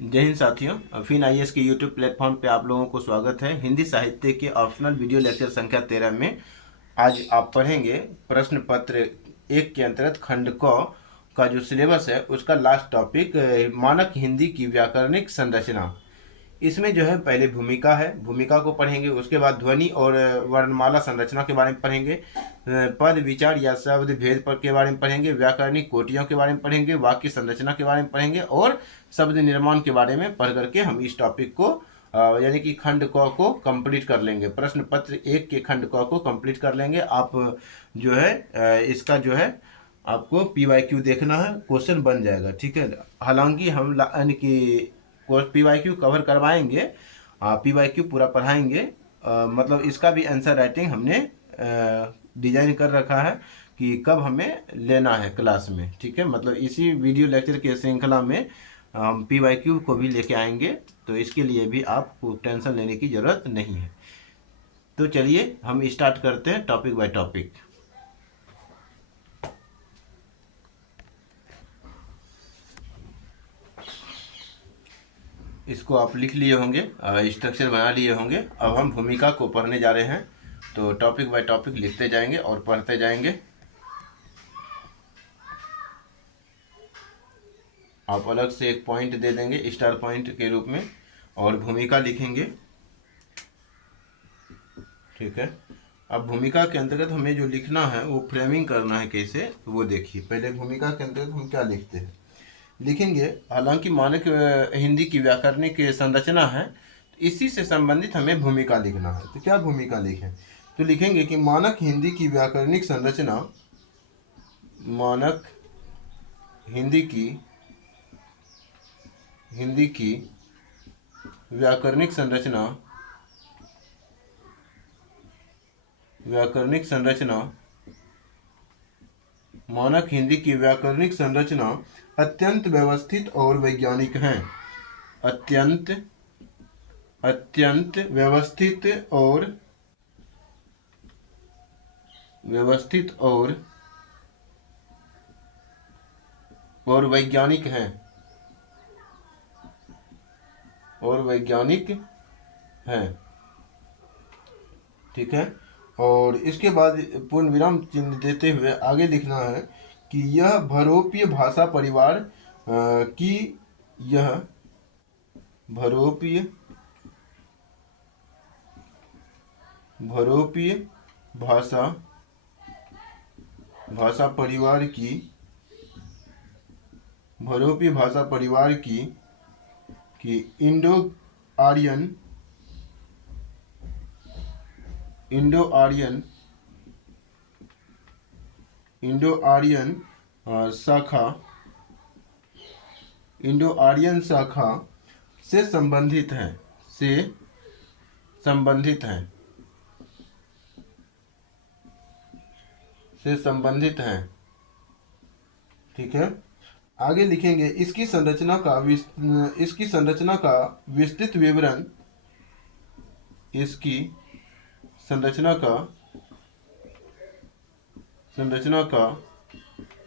जय हिंद साथियों, fin IAS के यूट्यूब प्लेटफॉर्म पे आप लोगों को स्वागत है। हिंदी साहित्य के ऑप्शनल वीडियो लेक्चर संख्या 13 में आज आप पढ़ेंगे प्रश्न पत्र 1 के अंतर्गत खंड क का जो सिलेबस है उसका लास्ट टॉपिक मानक हिंदी की व्याकरणिक संरचना। इसमें जो है पहले भूमिका है, भूमिका को पढ़ेंगे। उसके बाद ध्वनि और वर्णमाला संरचना के बारे में पढ़ेंगे। पद विचार या शब्द भेद पर के बारे में पढ़ेंगे। व्याकरणिक कोटियों के बारे में पढ़ेंगे। वाक्य संरचना के बारे में पढ़ेंगे और शब्द निर्माण के बारे में पढ़ करके हम इस टॉपिक को यानी कि खंड क को कंप्लीट कर लेंगे। प्रश्न पत्र 1 के खंड क को कंप्लीट कर लेंगे। आप जो है इसका जो है आपको PYQ देखना है, क्वेश्चन बन जाएगा। ठीक है, हालांकि हम यानी कि PYQ कवर करवाएंगे, PYQ पूरा पढ़ाएंगे। मतलब इसका भी आंसर राइटिंग हमने डिजाइन कर रखा है कि कब हमें लेना है क्लास में। ठीक है, मतलब इसी वीडियो लेक्चर के श्रृंखला में हम PYQ को भी लेके आएंगे, तो इसके लिए भी आपको टेंशन लेने की ज़रूरत नहीं है। तो चलिए हम स्टार्ट करते हैं टॉपिक बाय टॉपिक। इसको आप लिख लिए होंगे, स्ट्रक्चर बना लिए होंगे। अब हम भूमिका को पढ़ने जा रहे हैं, तो टॉपिक बाय टॉपिक लिखते जाएंगे और पढ़ते जाएंगे। आप अलग से एक पॉइंट दे देंगे स्टार पॉइंट के रूप में और भूमिका लिखेंगे। ठीक है, अब भूमिका के अंतर्गत हमें जो लिखना है वो फ्रेमिंग करना है कैसे, वो देखिए। पहले भूमिका के अंतर्गत हम क्या लिखते हैं, लिखेंगे। हालांकि मानक हिंदी की व्याकरणिक संरचना है, तो इसी से संबंधित हमें भूमिका लिखना है। तो क्या भूमिका लिखें, तो लिखेंगे कि मानक हिंदी की व्याकरणिक संरचना, मानक हिंदी की व्याकरणिक संरचना, मानक हिंदी की व्याकरणिक संरचना अत्यंत व्यवस्थित और वैज्ञानिक है। अत्यंत व्यवस्थित और वैज्ञानिक है, ठीक है। और इसके बाद पूर्ण विराम चिन्ह देते हुए आगे लिखना है कि यह भरोपीय भाषा परिवार की यह भरोपीय भाषा परिवार की इंडो आर्यन शाखा से संबंधित है, ठीक है। आगे लिखेंगे इसकी संरचना का विस्तृत विवरण, इसकी संरचना का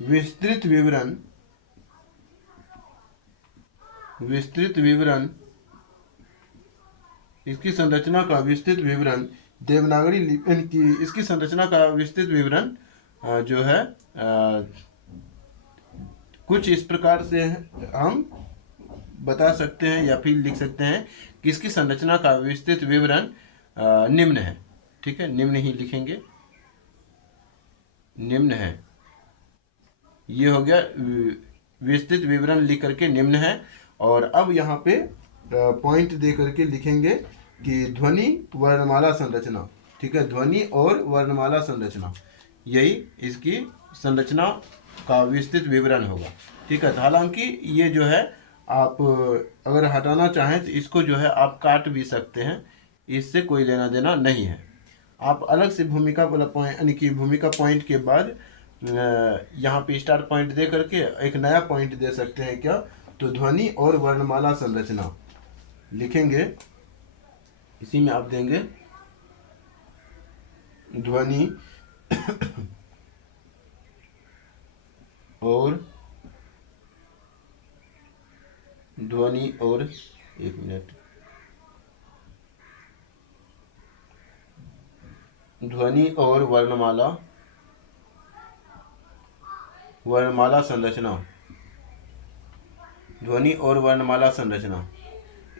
विस्तृत देवनागरी लिपि की, इसकी संरचना का विस्तृत विवरण जो है कुछ इस प्रकार से हम बता सकते हैं या फिर लिख सकते हैं कि इसकी संरचना का विस्तृत विवरण निम्न है। ठीक है, निम्न ही लिखेंगे, निम्न है। ये हो गया विस्तृत विवरण लिख करके निम्न है। और अब यहाँ पे पॉइंट दे करके लिखेंगे कि ध्वनि वर्णमाला संरचना। ठीक है, ध्वनि और वर्णमाला संरचना, यही इसकी संरचना का विस्तृत विवरण होगा। ठीक है, हालांकि ये जो है आप अगर हटाना चाहें तो इसको जो है आप काट भी सकते हैं, इससे कोई लेना देना नहीं है। आप अलग से भूमिका वाला पॉइंट यानी कि भूमिका पॉइंट के बाद यहाँ पे स्टार पॉइंट दे करके एक नया पॉइंट दे सकते हैं। क्या, तो ध्वनि और वर्णमाला संरचना लिखेंगे। इसी में आप देंगे ध्वनि और ध्वनि और, एक मिनट, ध्वनि और वर्णमाला, वर्णमाला संरचना, ध्वनि और वर्णमाला संरचना।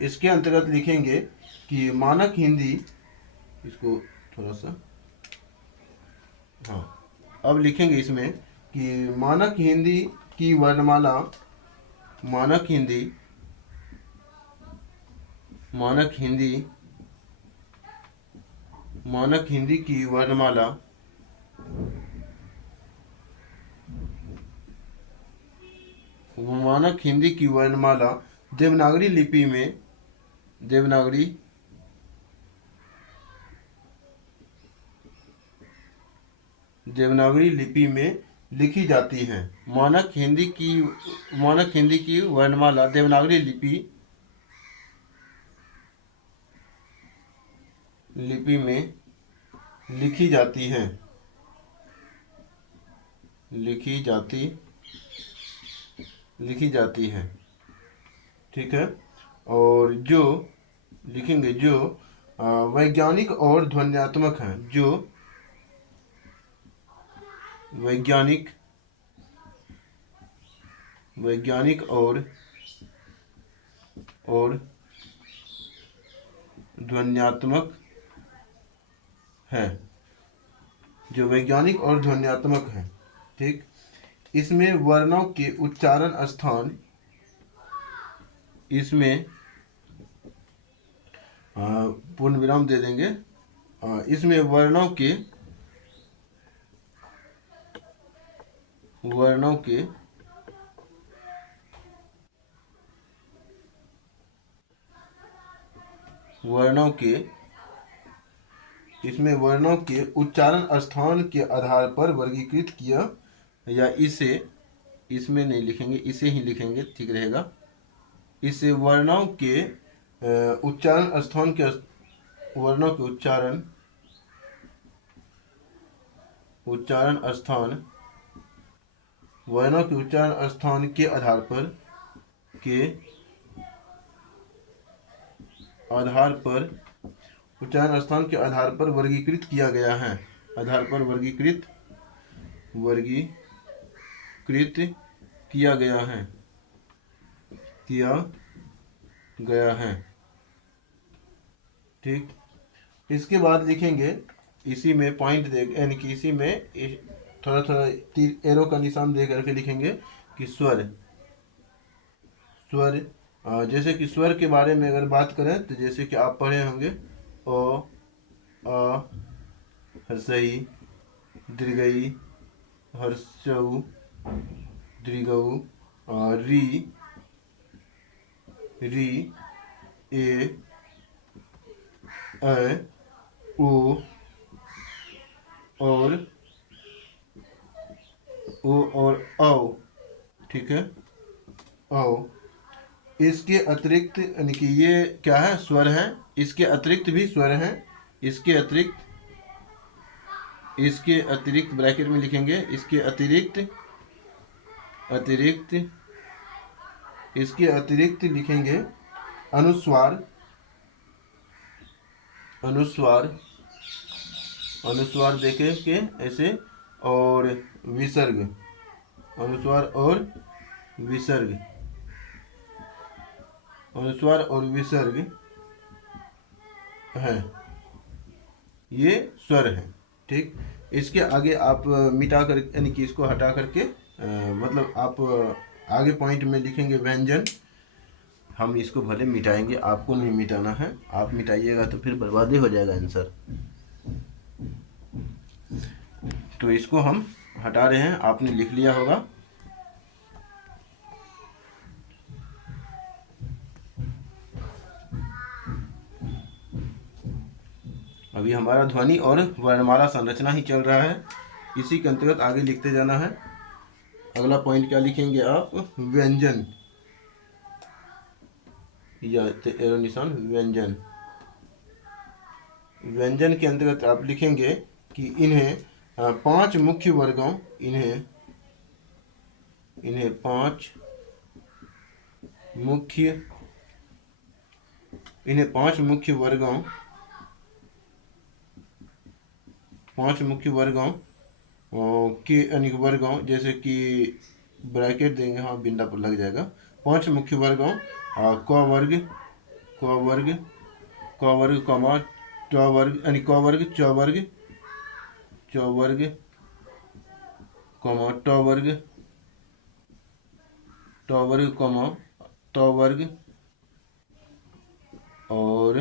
इसके अंतर्गत लिखेंगे कि मानक हिंदी, इसको थोड़ा सा, हाँ, अब लिखेंगे इसमें कि मानक हिंदी की वर्णमाला, मानक हिंदी, मानक हिंदी, मानक हिंदी की वर्णमाला मानक हिंदी की वर्णमाला देवनागरी लिपि में, देवनागरी देवनागरी लिपि में लिखी जाती हैं। मानक हिंदी की वर्णमाला देवनागरी लिपि में लिखी जाती हैं, लिखी जाती है। ठीक है। और जो लिखेंगे, जो वैज्ञानिक और ध्वन्यात्मक हैं, जो वैज्ञानिक और ध्वन्यात्मक है, जो वैज्ञानिक और ध्वन्यात्मक है। ठीक। इसमें वर्णों के उच्चारण स्थान, इसमें पूर्ण विराम दे देंगे। इसमें वर्णों के इसमें वर्णों के उच्चारण स्थान के आधार पर वर्गीकृत किया, या इसे, इसमें नहीं लिखेंगे, इसे ही लिखेंगे, ठीक रहेगा। इसे वर्णों के उच्चारण स्थान के, वर्णों के उच्चारण स्थान, वर्णों के उच्चारण स्थान के आधार पर उच्चारण स्थान के आधार पर वर्गीकृत किया गया है, आधार पर वर्गीकृत किया गया है। ठीक। इसके बाद लिखेंगे, इसी में पॉइंट दे, यानी कि इसी में थोड़ा थोड़ा एरो का निशान दे करके लिखेंगे कि स्वर, जैसे कि स्वर के बारे में अगर बात करें तो जैसे कि आप पढ़े होंगे, अ, आ, हर्षई, दीर्घई, हर्षऊ, दीर्घऊ, री, ए, ओ, और औ। ठीक है, औ। इसके अतिरिक्त, यानी कि ये क्या है, स्वर है। इसके अतिरिक्त भी स्वर हैं। इसके अतिरिक्त ब्रैकेट में लिखेंगे, इसके अतिरिक्त लिखेंगे अनुस्वार, देखेंगे ऐसे, और विसर्ग, अनुस्वार और विसर्ग है, ये स्वर है। ठीक। इसके आगे आप मिटा कर, यानी कि इसको हटा करके मतलब आप आगे पॉइंट में लिखेंगे व्यंजन। हम इसको भले मिटाएंगे, आपको नहीं मिटाना है, आप मिटाइएगा तो फिर बर्बादी हो जाएगा आंसर। तो इसको हम हटा रहे हैं, आपने लिख लिया होगा। अभी हमारा ध्वनि और वर्णमाला संरचना ही चल रहा है, इसी के अंतर्गत आगे लिखते जाना है। अगला पॉइंट क्या लिखेंगे आप, व्यंजन, या एरो निशान, व्यंजन। व्यंजन के अंतर्गत आप लिखेंगे कि इन्हें 5 मुख्य वर्गों, इन्हें 5 मुख्य इन्हें पांच मुख्य वर्गों के अनेक वर्गों, जैसे कि ब्रैकेट देंगे, हाँ बिंदा पर लग जाएगा। पांच मुख्य वर्गों क वर्ग, क वर्ग, क वर्ग, कमा च वर्ग, यानी क वर्ग, च वर्ग, च वर्ग, कमा ट वर्ग, ट वर्ग, कमा त वर्ग, और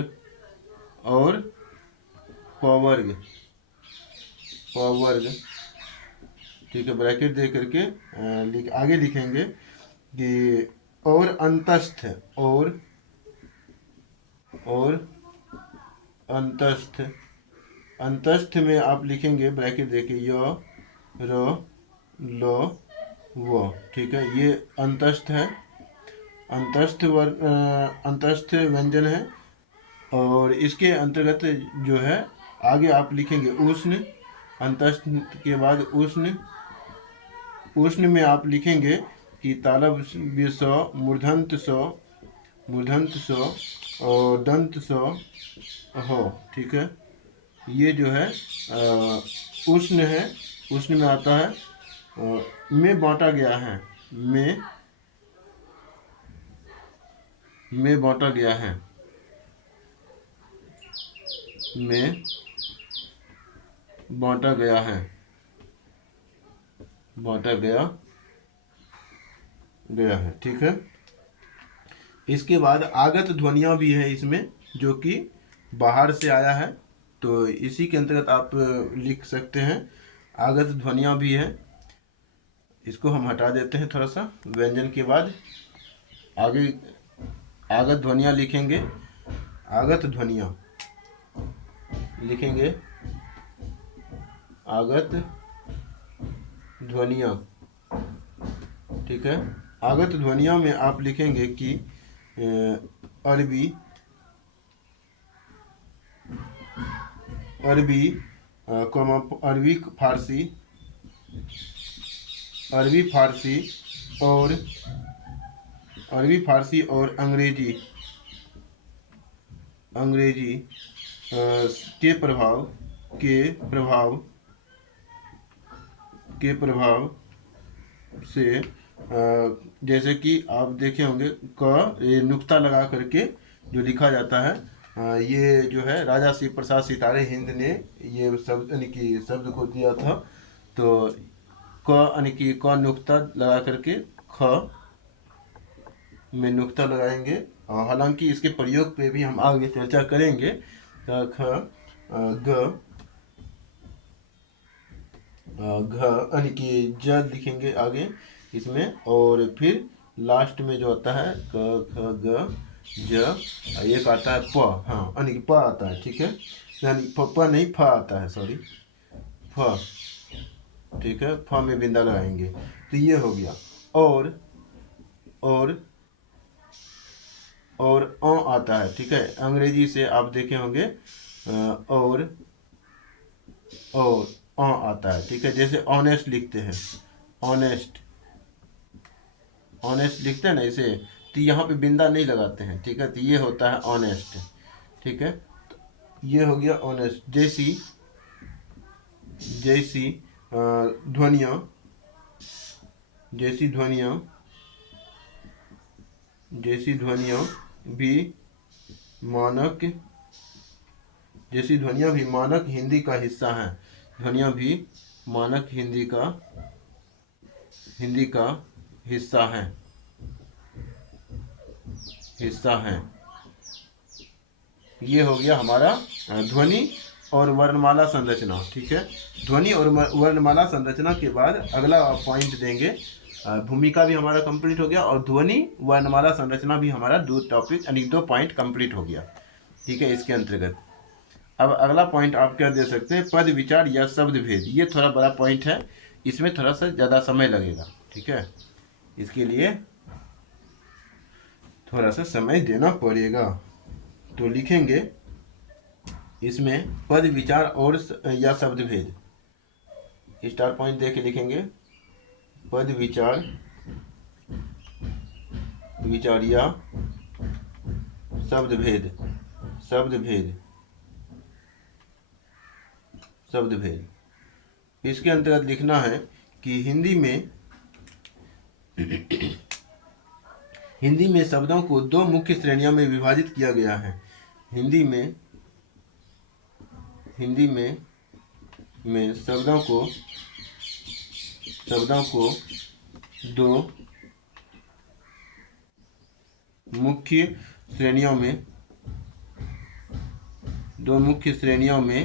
प वर्ग, प वर्ग। ठीक है, ब्रैकेट दे करके आगे लिखेंगे कि और अंतस्थ, और अंतस्थ, अंतस्थ में आप लिखेंगे ब्रैकेट देके य र ल व। ठीक है, ये अंतस्थ है, अंतस्थ व्यंजन है। और इसके अंतर्गत जो है आगे आप लिखेंगे उष्ण, अंतस्थ के बाद उष्ण, उष्ण में आप लिखेंगे कि तालब स, मूर्धन्त स और दंत स हो। ठीक है, ये जो है उष्ण है, उष्ण में आता है में बांटा गया है, में बांटा गया है, में बांटा गया है, बांटा गया है। ठीक है, इसके बाद आगत ध्वनियाँ भी है इसमें, जो कि बाहर से आया है, तो इसी के अंतर्गत आप लिख सकते हैं। आगत ध्वनियाँ भी है, इसको हम हटा देते हैं थोड़ा सा। व्यंजन के बाद आगे आगत ध्वनियाँ लिखेंगे, आगत ध्वनियाँ लिखेंगे, आगत ध्वनियाँ। ठीक है, आगत ध्वनियों में आप लिखेंगे कि अरबी, अरबी अरबी फारसी, अरबी फारसी और अंग्रेजी, अंग्रेजी के प्रभाव से, जैसे कि आप देखे होंगे ये नुक्ता लगा करके जो लिखा जाता है, ये जो है राजा शिव प्रसाद सितारे हिंद ने ये शब्द यानी कि शब्द को दिया था। तो यानी कि क नुक्ता लगा करके ख में नुक्ता लगाएंगे। हालांकि इसके प्रयोग पे भी हम आगे चर्चा करेंगे। ख ग घ यानी कि ज लिखेंगे आगे इसमें, और फिर लास्ट में जो आता है क ख ग ज, एक आता है प, हाँ यानी कि प आता है। ठीक है, यानी प नहीं फ आता है, सॉरी फ। ठीक है, फ में बिंदा लगाएंगे, तो ये हो गया। और अ आता है। ठीक है, अंग्रेजी से आप देखे होंगे और अ आता है। ठीक है, जैसे ऑनेस्ट लिखते हैं, ऑनेस्ट लिखते हैं ना इसे, तो यहाँ पे बिंदा नहीं लगाते हैं। ठीक है, तो ये होता है ऑनेस्ट। ठीक है, तो ये हो गया ऑनेस्ट। जैसी ध्वनियाँ, जैसी ध्वनियाँ भी मानक, जैसी ध्वनियाँ भी मानक हिंदी का हिस्सा हैं। ध्वनियाँ भी मानक हिंदी का हिस्सा हैं। ये हो गया हमारा ध्वनि और वर्णमाला संरचना। ठीक है, ध्वनि और वर्णमाला संरचना के बाद अगला पॉइंट देंगे। भूमिका भी हमारा कंप्लीट हो गया, और ध्वनि वर्णमाला संरचना भी हमारा 2 टॉपिक यानी 2 पॉइंट कंप्लीट हो गया। ठीक है, इसके अंतर्गत अब अगला पॉइंट आप क्या दे सकते हैं, पद विचार या शब्द भेद। ये थोड़ा बड़ा पॉइंट है, इसमें थोड़ा सा ज़्यादा समय लगेगा। ठीक है, इसके लिए थोड़ा सा समय देना पड़ेगा। तो लिखेंगे इसमें पद विचार और या शब्द भेद, स्टार पॉइंट दे के लिखेंगे पद विचारिया शब्द भेद, शब्द भेद, शब्द भेद। इसके अंतर्गत लिखना है कि हिंदी में शब्दों को दो मुख्य श्रेणियों में विभाजित किया गया है। हिंदी में शब्दों को दो मुख्य श्रेणियों में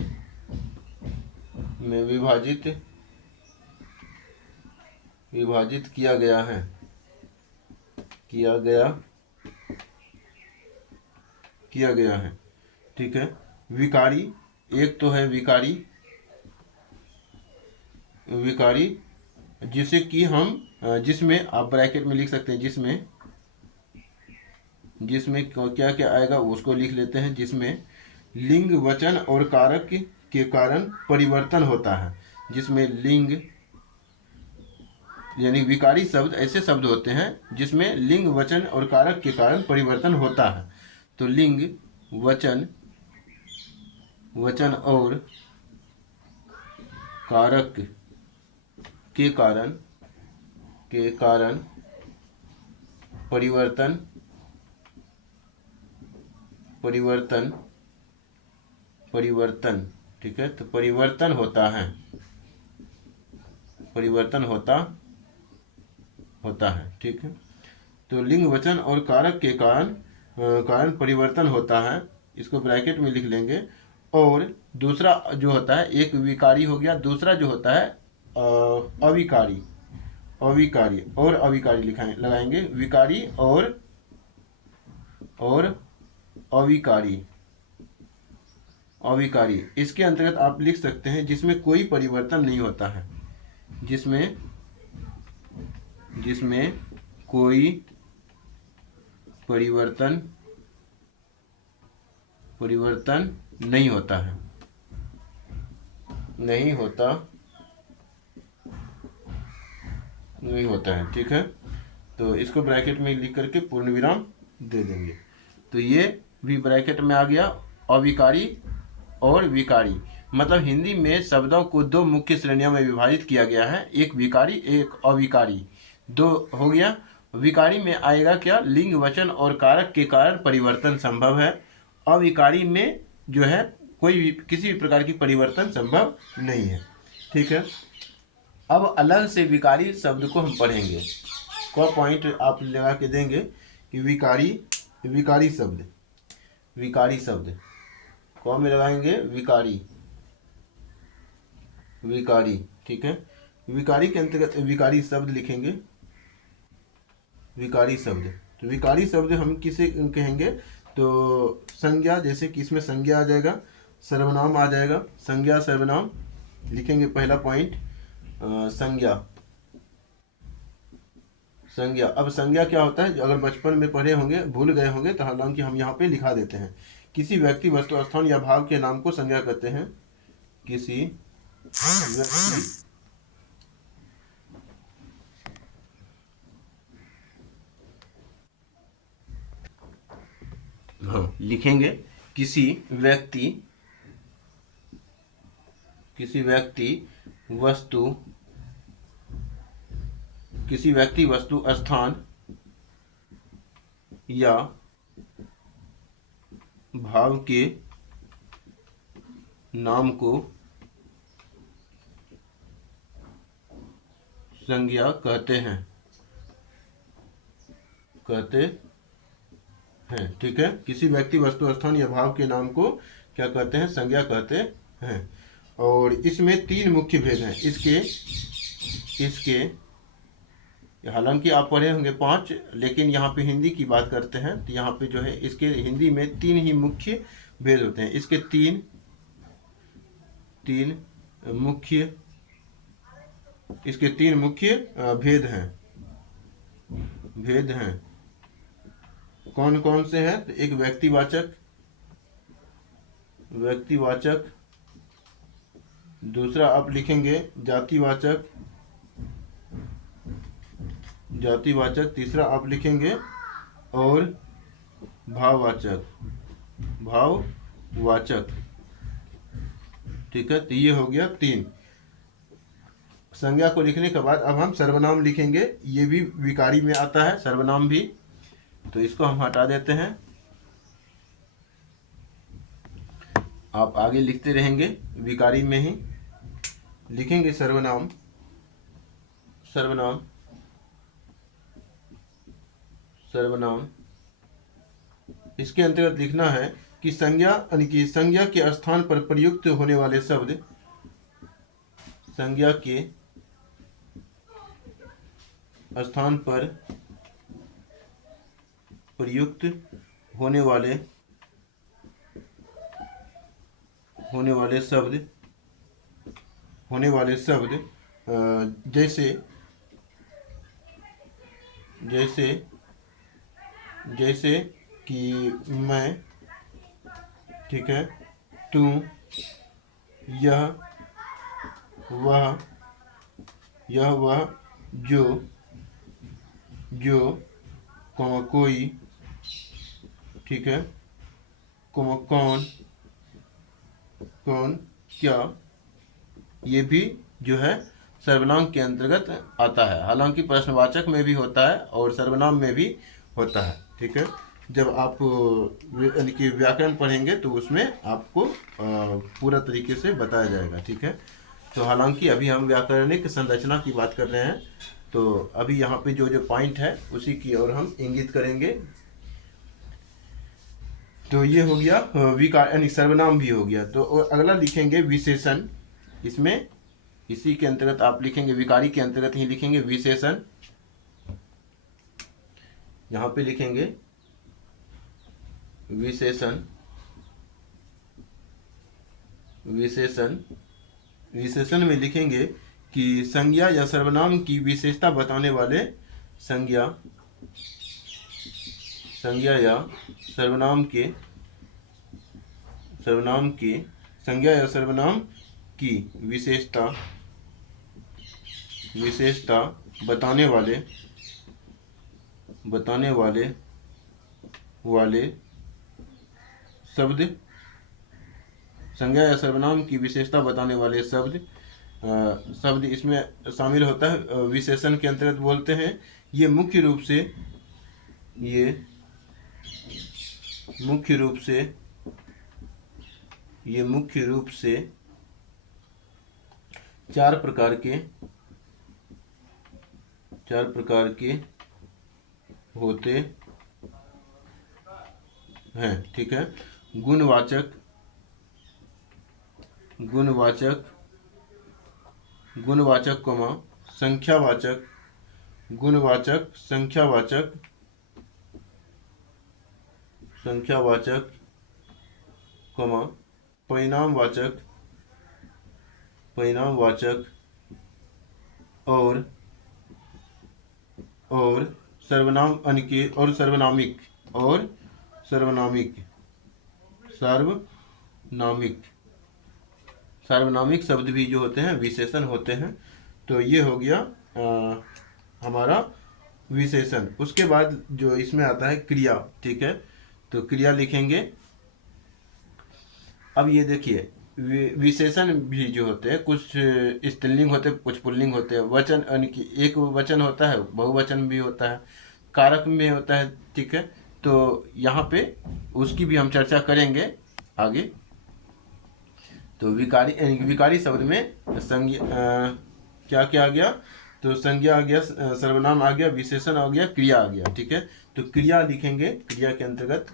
विभाजित किया गया है, ठीक है। विकारी, एक तो है विकारी जिसे कि हम जिसमें आप ब्रैकेट में लिख सकते हैं, जिसमें क्या क्या आएगा उसको लिख लेते हैं। जिसमें लिंग, वचन और कारक के कारण परिवर्तन होता है। जिसमें लिंग यानी विकारी शब्द ऐसे शब्द होते हैं जिसमें लिंग, वचन और कारक के कारण परिवर्तन होता है। तो लिंग, वचन और कारक के कारण परिवर्तन ठीक है। तो परिवर्तन होता है, ठीक है। तो लिंग, वचन और कारक के कारण परिवर्तन होता है, इसको ब्रैकेट में लिख लेंगे। और दूसरा जो होता है, एक विकारी हो गया, दूसरा जो होता है अविकारी और अविकारी लगाएंगे। विकारी और अविकारी। इसके अंतर्गत आप लिख सकते हैं जिसमें कोई परिवर्तन नहीं होता है, जिसमें कोई परिवर्तन नहीं होता है, नहीं होता है, ठीक है। तो इसको ब्रैकेट में लिख करके पूर्ण विराम दे देंगे। तो ये भी ब्रैकेट में आ गया। अविकारी और विकारी, मतलब हिंदी में शब्दों को दो मुख्य श्रेणियों में विभाजित किया गया है, एक विकारी, एक अविकारी। दो हो गया। विकारी में आएगा क्या, लिंग, वचन और कारक के कारण परिवर्तन संभव है। अविकारी में जो है किसी भी प्रकार की परिवर्तन संभव नहीं है, ठीक है। अब अलग से विकारी शब्द को हम पढ़ेंगे। को पॉइंट आप लगा के देंगे कि विकारी शब्द को में लगाएंगे विकारी, ठीक है। विकारी के अंतर्गत विकारी शब्द लिखेंगे। विकारी शब्द, तो विकारी शब्द हम किसे कहेंगे, तो संज्ञा, जैसे कि इसमें संज्ञा आ जाएगा, सर्वनाम आ जाएगा। संज्ञा, सर्वनाम लिखेंगे। पहला पॉइंट संज्ञा। अब संज्ञा क्या होता है, अगर बचपन में पढ़े होंगे, भूल गए होंगे, तो हालांकि हम यहाँ पे लिखा देते हैं। किसी व्यक्ति, वस्तु, स्थान या भाव के नाम को संज्ञा कहते हैं। किसी व्यक्ति, लिखेंगे किसी व्यक्ति, वस्तु, स्थान या भाव के नाम को संज्ञा कहते हैं, ठीक है। किसी व्यक्ति, वस्तु, स्थान या भाव के नाम को क्या कहते हैं, संज्ञा कहते हैं। और इसमें तीन मुख्य भेद हैं। इसके हालांकि आप पढ़े होंगे 5, लेकिन यहाँ पे हिंदी की बात करते हैं, तो यहाँ पे जो है इसके हिंदी में 3 ही मुख्य भेद होते हैं। इसके तीन मुख्य भेद हैं। कौन कौन से हैं, तो एक व्यक्तिवाचक, दूसरा आप लिखेंगे जातिवाचक, तीसरा आप लिखेंगे और भाववाचक, भाववाचक। ठीक है, तो ये हो गया 3। संज्ञा को लिखने के बाद अब हम सर्वनाम लिखेंगे। ये भी विकारी में आता है सर्वनाम भी, तो इसको हम हटा देते हैं। आप आगे लिखते रहेंगे, विकारी में ही लिखेंगे सर्वनाम। सर्वनाम, सर्वनाम इसके अंतर्गत लिखना है कि संज्ञा यानी कि संज्ञा के स्थान पर प्रयुक्त होने वाले शब्द, संज्ञा के स्थान पर प्रयुक्त होने वाले शब्द, जैसे जैसे जैसे कि मैं, ठीक है, तू, यह वह, जो, कोई, ठीक है, कौन, क्या, ये भी जो है सर्वनाम के अंतर्गत आता है। हालांकि प्रश्नवाचक में भी होता है और सर्वनाम में भी होता है। ठीक है, जब आप यानी कि व्याकरण पढ़ेंगे तो उसमें आपको पूरा तरीके से बताया जाएगा। ठीक है, तो हालांकि अभी हम व्याकरणिक संरचना की बात कर रहे हैं, तो अभी यहाँ पे जो पॉइंट है उसी की ओर हम इंगित करेंगे। तो ये हो गया विकार यानी सर्वनाम भी हो गया। तो अगला लिखेंगे विशेषण। इसमें इसी के अंतर्गत आप लिखेंगे, विकारी के अंतर्गत ही लिखेंगे विशेषण। यहाँ पे लिखेंगे विशेषण। विशेषण में लिखेंगे कि संज्ञा या सर्वनाम की विशेषता बताने वाले संज्ञा या सर्वनाम के संज्ञा या सर्वनाम की विशेषता बताने वाले शब्द, संज्ञा या सर्वनाम की विशेषता बताने वाले शब्द इसमें शामिल होता है। विशेषण के अंतर्गत बोलते हैं ये मुख्य रूप से 4 प्रकार के होते हैं। ठीक है, गुणवाचक, संख्यावाचक, संख्यावाचक, परिणामवाचक और सर्वनाम अनिके और सार्वनामिक शब्द भी जो होते हैं विशेषण होते हैं। तो ये हो गया हमारा विशेषण। उसके बाद जो इसमें आता है क्रिया। ठीक है, तो क्रिया लिखेंगे। अब ये देखिए, विशेषण भी जो होते हैं, कुछ स्त्रीलिंग होते हैं, कुछ पुल्लिंग होते हैं। वचन यानी कि एक वचन होता है, बहुवचन भी होता है, कारक में होता है। ठीक है, तो यहाँ पे उसकी भी हम चर्चा करेंगे आगे। तो विकारी शब्द में संज्ञा क्या आ गया, तो संज्ञा आ गया, सर्वनाम आ गया, विशेषण आ गया, क्रिया आ गया। ठीक है, तो क्रिया लिखेंगे। क्रिया के अंतर्गत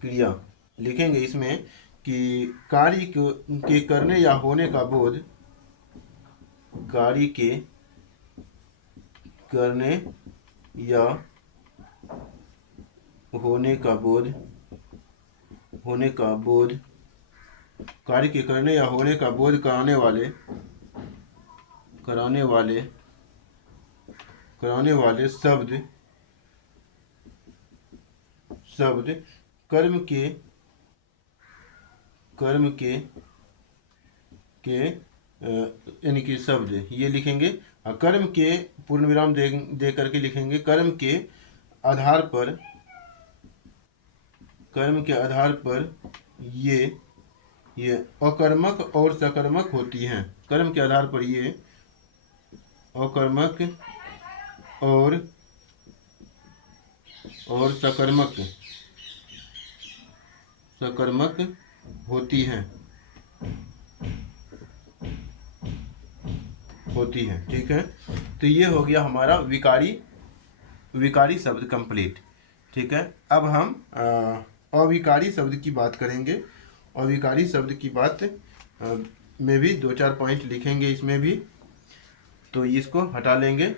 क्रिया लिखेंगे इसमें कि कार्य के करने या होने का बोध, कार्य के करने या होने का बोध, कार्य के करने या होने का बोध कराने वाले शब्द कर्म के यानी कि शब्द, ये लिखेंगे कर्म के पूर्ण विराम दे करके लिखेंगे कर्म के आधार पर, कर्म के आधार पर ये अकर्मक और सकर्मक होती हैं। कर्म के आधार पर ये अकर्मक और सकर्मक होती हैं, ठीक है। तो ये हो गया हमारा विकारी शब्द कंप्लीट, ठीक है। अब हम अविकारी शब्द की बात करेंगे। अविकारी शब्द की बात में भी 2-4 पॉइंट लिखेंगे इसमें भी, तो इसको हटा लेंगे।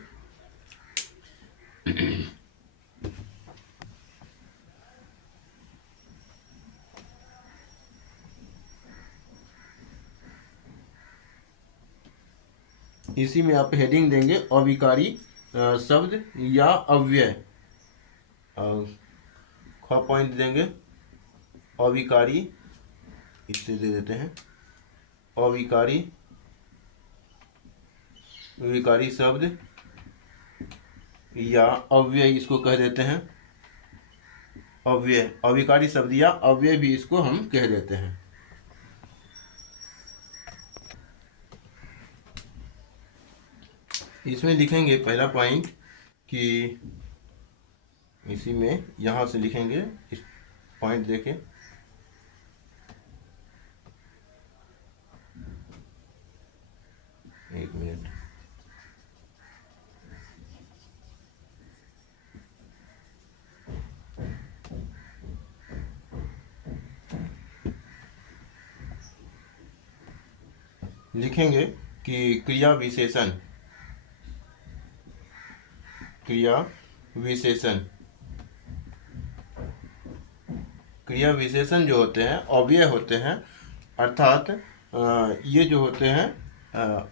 इसी में आप हेडिंग देंगे अविकारी शब्द या अव्यय। ख पॉइंट देंगे अविकारी, इससे दे देते हैं विकारी शब्द या अव्यय, इसको कह देते हैं अव्यय। अविकारी शब्द या अव्यय भी इसको हम कह देते हैं। इसमें लिखेंगे पहला पॉइंट कि इसी में यहाँ से लिखेंगे, इस पॉइंट देके एक मिनट, लिखेंगे कि क्रिया विशेषण जो होते हैं अव्यय होते हैं, अर्थात ये जो होते हैं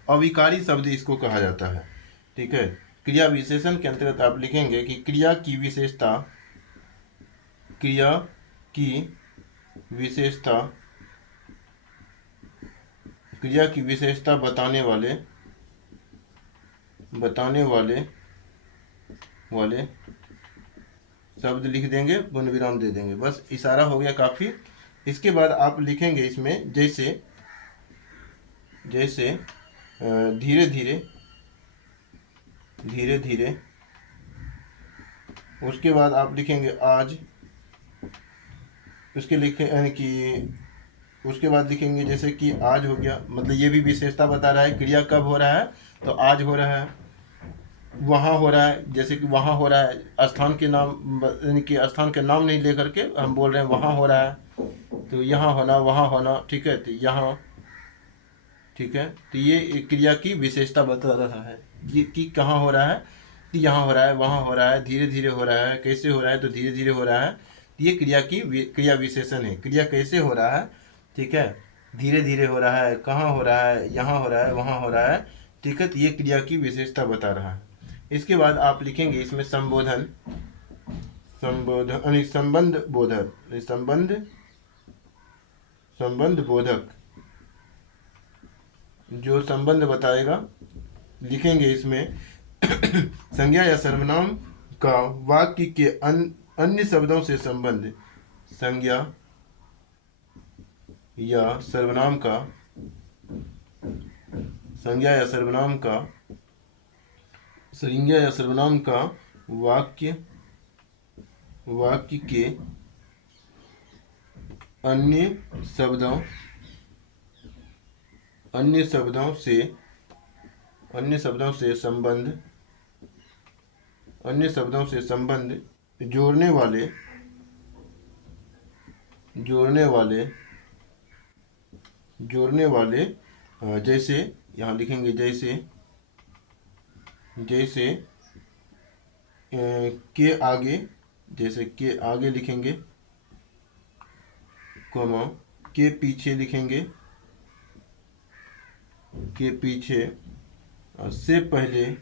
अविकारी शब्द इसको कहा जाता है, ठीक है। क्रिया विशेषण के अंतर्गत आप लिखेंगे कि क्रिया की विशेषता बताने वाले शब्द लिख देंगे, पूर्ण विराम दे देंगे, बस इशारा हो गया काफ़ी। इसके बाद आप लिखेंगे इसमें जैसे धीरे धीरे, उसके बाद आप लिखेंगे आज, उसके बाद लिखेंगे जैसे कि आज हो गया, मतलब ये भी विशेषता बता रहा है क्रिया कब हो रहा है, तो आज हो रहा है। वहाँ हो रहा है, जैसे कि वहाँ हो रहा है, स्थान के नाम यानी कि स्थान के नाम नहीं लेकर के हम बोल रहे हैं वहाँ हो रहा है, तो यहाँ होना, वहाँ होना, ठीक है। तो यहाँ, ठीक है, तो ये क्रिया की विशेषता बता रहा है ये कि कहाँ हो रहा है, कि यहाँ हो रहा है, वहाँ हो रहा है, धीरे धीरे हो रहा है, कैसे हो रहा है, तो धीरे धीरे हो रहा है। ये क्रिया विशेषण है। क्रिया कैसे हो रहा है, ठीक है, धीरे धीरे हो रहा है, कहाँ हो रहा है, यहाँ हो रहा है, वहाँ हो रहा है, ठीक है। तो ये क्रिया की विशेषता बता रहा है। इसके बाद आप लिखेंगे इसमें संबंध बोधक, जो संबंध बताएगा, लिखेंगे इसमें संज्ञा या सर्वनाम का वाक्य के अन्य शब्दों से संबंध, संज्ञा या सर्वनाम का वाक्य के अन्य शब्दों से संबंध जोड़ने वाले जैसे यहाँ लिखेंगे जैसे के आगे लिखेंगे, कॉमा के पीछे लिखेंगे, के पीछे, से पहले,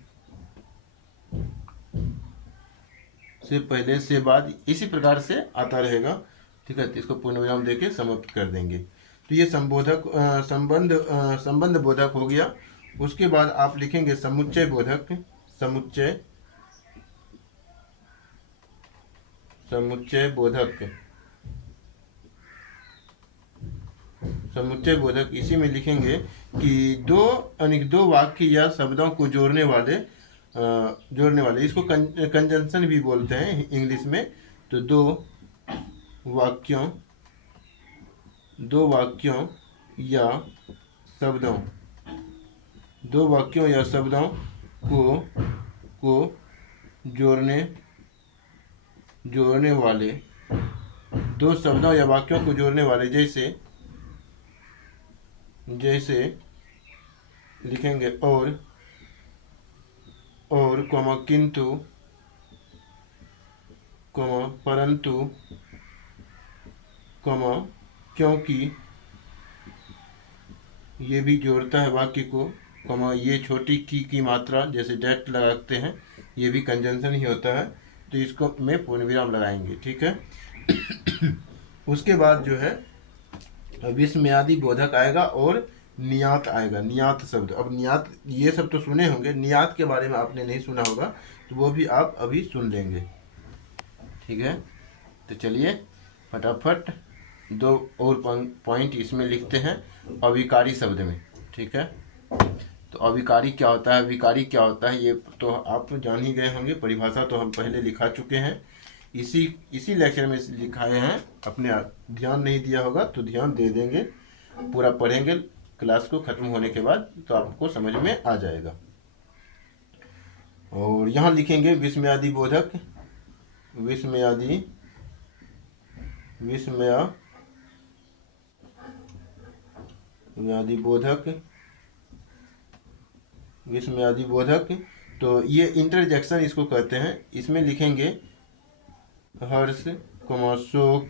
से बाद, इसी प्रकार से आता रहेगा, ठीक है। तो इसको पूर्ण विराम देके समाप्त कर देंगे। तो ये संबंध बोधक हो गया। उसके बाद आप लिखेंगे समुच्चय बोधक, समुच्चय समुच्चय बोधक, समुच्चय बोधक। इसी में लिखेंगे कि दो वाक्य या शब्दों को जोड़ने वाले, इसको कंजंक्शन भी बोलते हैं इंग्लिश में। तो वाक्यों दो वाक्यों या शब्दों को जोड़ने वाले, दो शब्दों या वाक्यों को जोड़ने वाले, जैसे लिखेंगे और कॉमा किंतु, कॉमा परंतु, कॉमा क्योंकि, ये भी जोड़ता है वाक्य को, कॉमा ये छोटी की मात्रा जैसे डेट लगाते हैं, ये भी कंजंक्शन ही होता है। तो इसको में पूर्ण विराम लगाएंगे, ठीक है। उसके बाद जो है विस्मयादि बोधक आएगा और नियात आएगा, नियात शब्द। अब नियात, ये सब तो सुने होंगे, नियात के बारे में आपने नहीं सुना होगा, तो वो भी आप अभी सुन लेंगे, ठीक है। तो चलिए फटाफट दो और पॉइंट इसमें लिखते हैं अविकारी शब्द में, ठीक है। तो अविकारी क्या होता है, विकारी क्या होता है, ये तो आप जान ही गए होंगे, परिभाषा तो हम पहले लिखा चुके हैं, इसी लेक्चर में लिखाए हैं। अपने ध्यान नहीं दिया होगा तो ध्यान दे देंगे, पूरा पढ़ेंगे क्लास को ख़त्म होने के बाद, तो आपको समझ में आ जाएगा। और यहाँ लिखेंगे विस्मयादि बोधक, विस्मयादि बोधक। तो ये इंटरजेक्शन इसको कहते हैं। इसमें लिखेंगे हर्ष, शोक,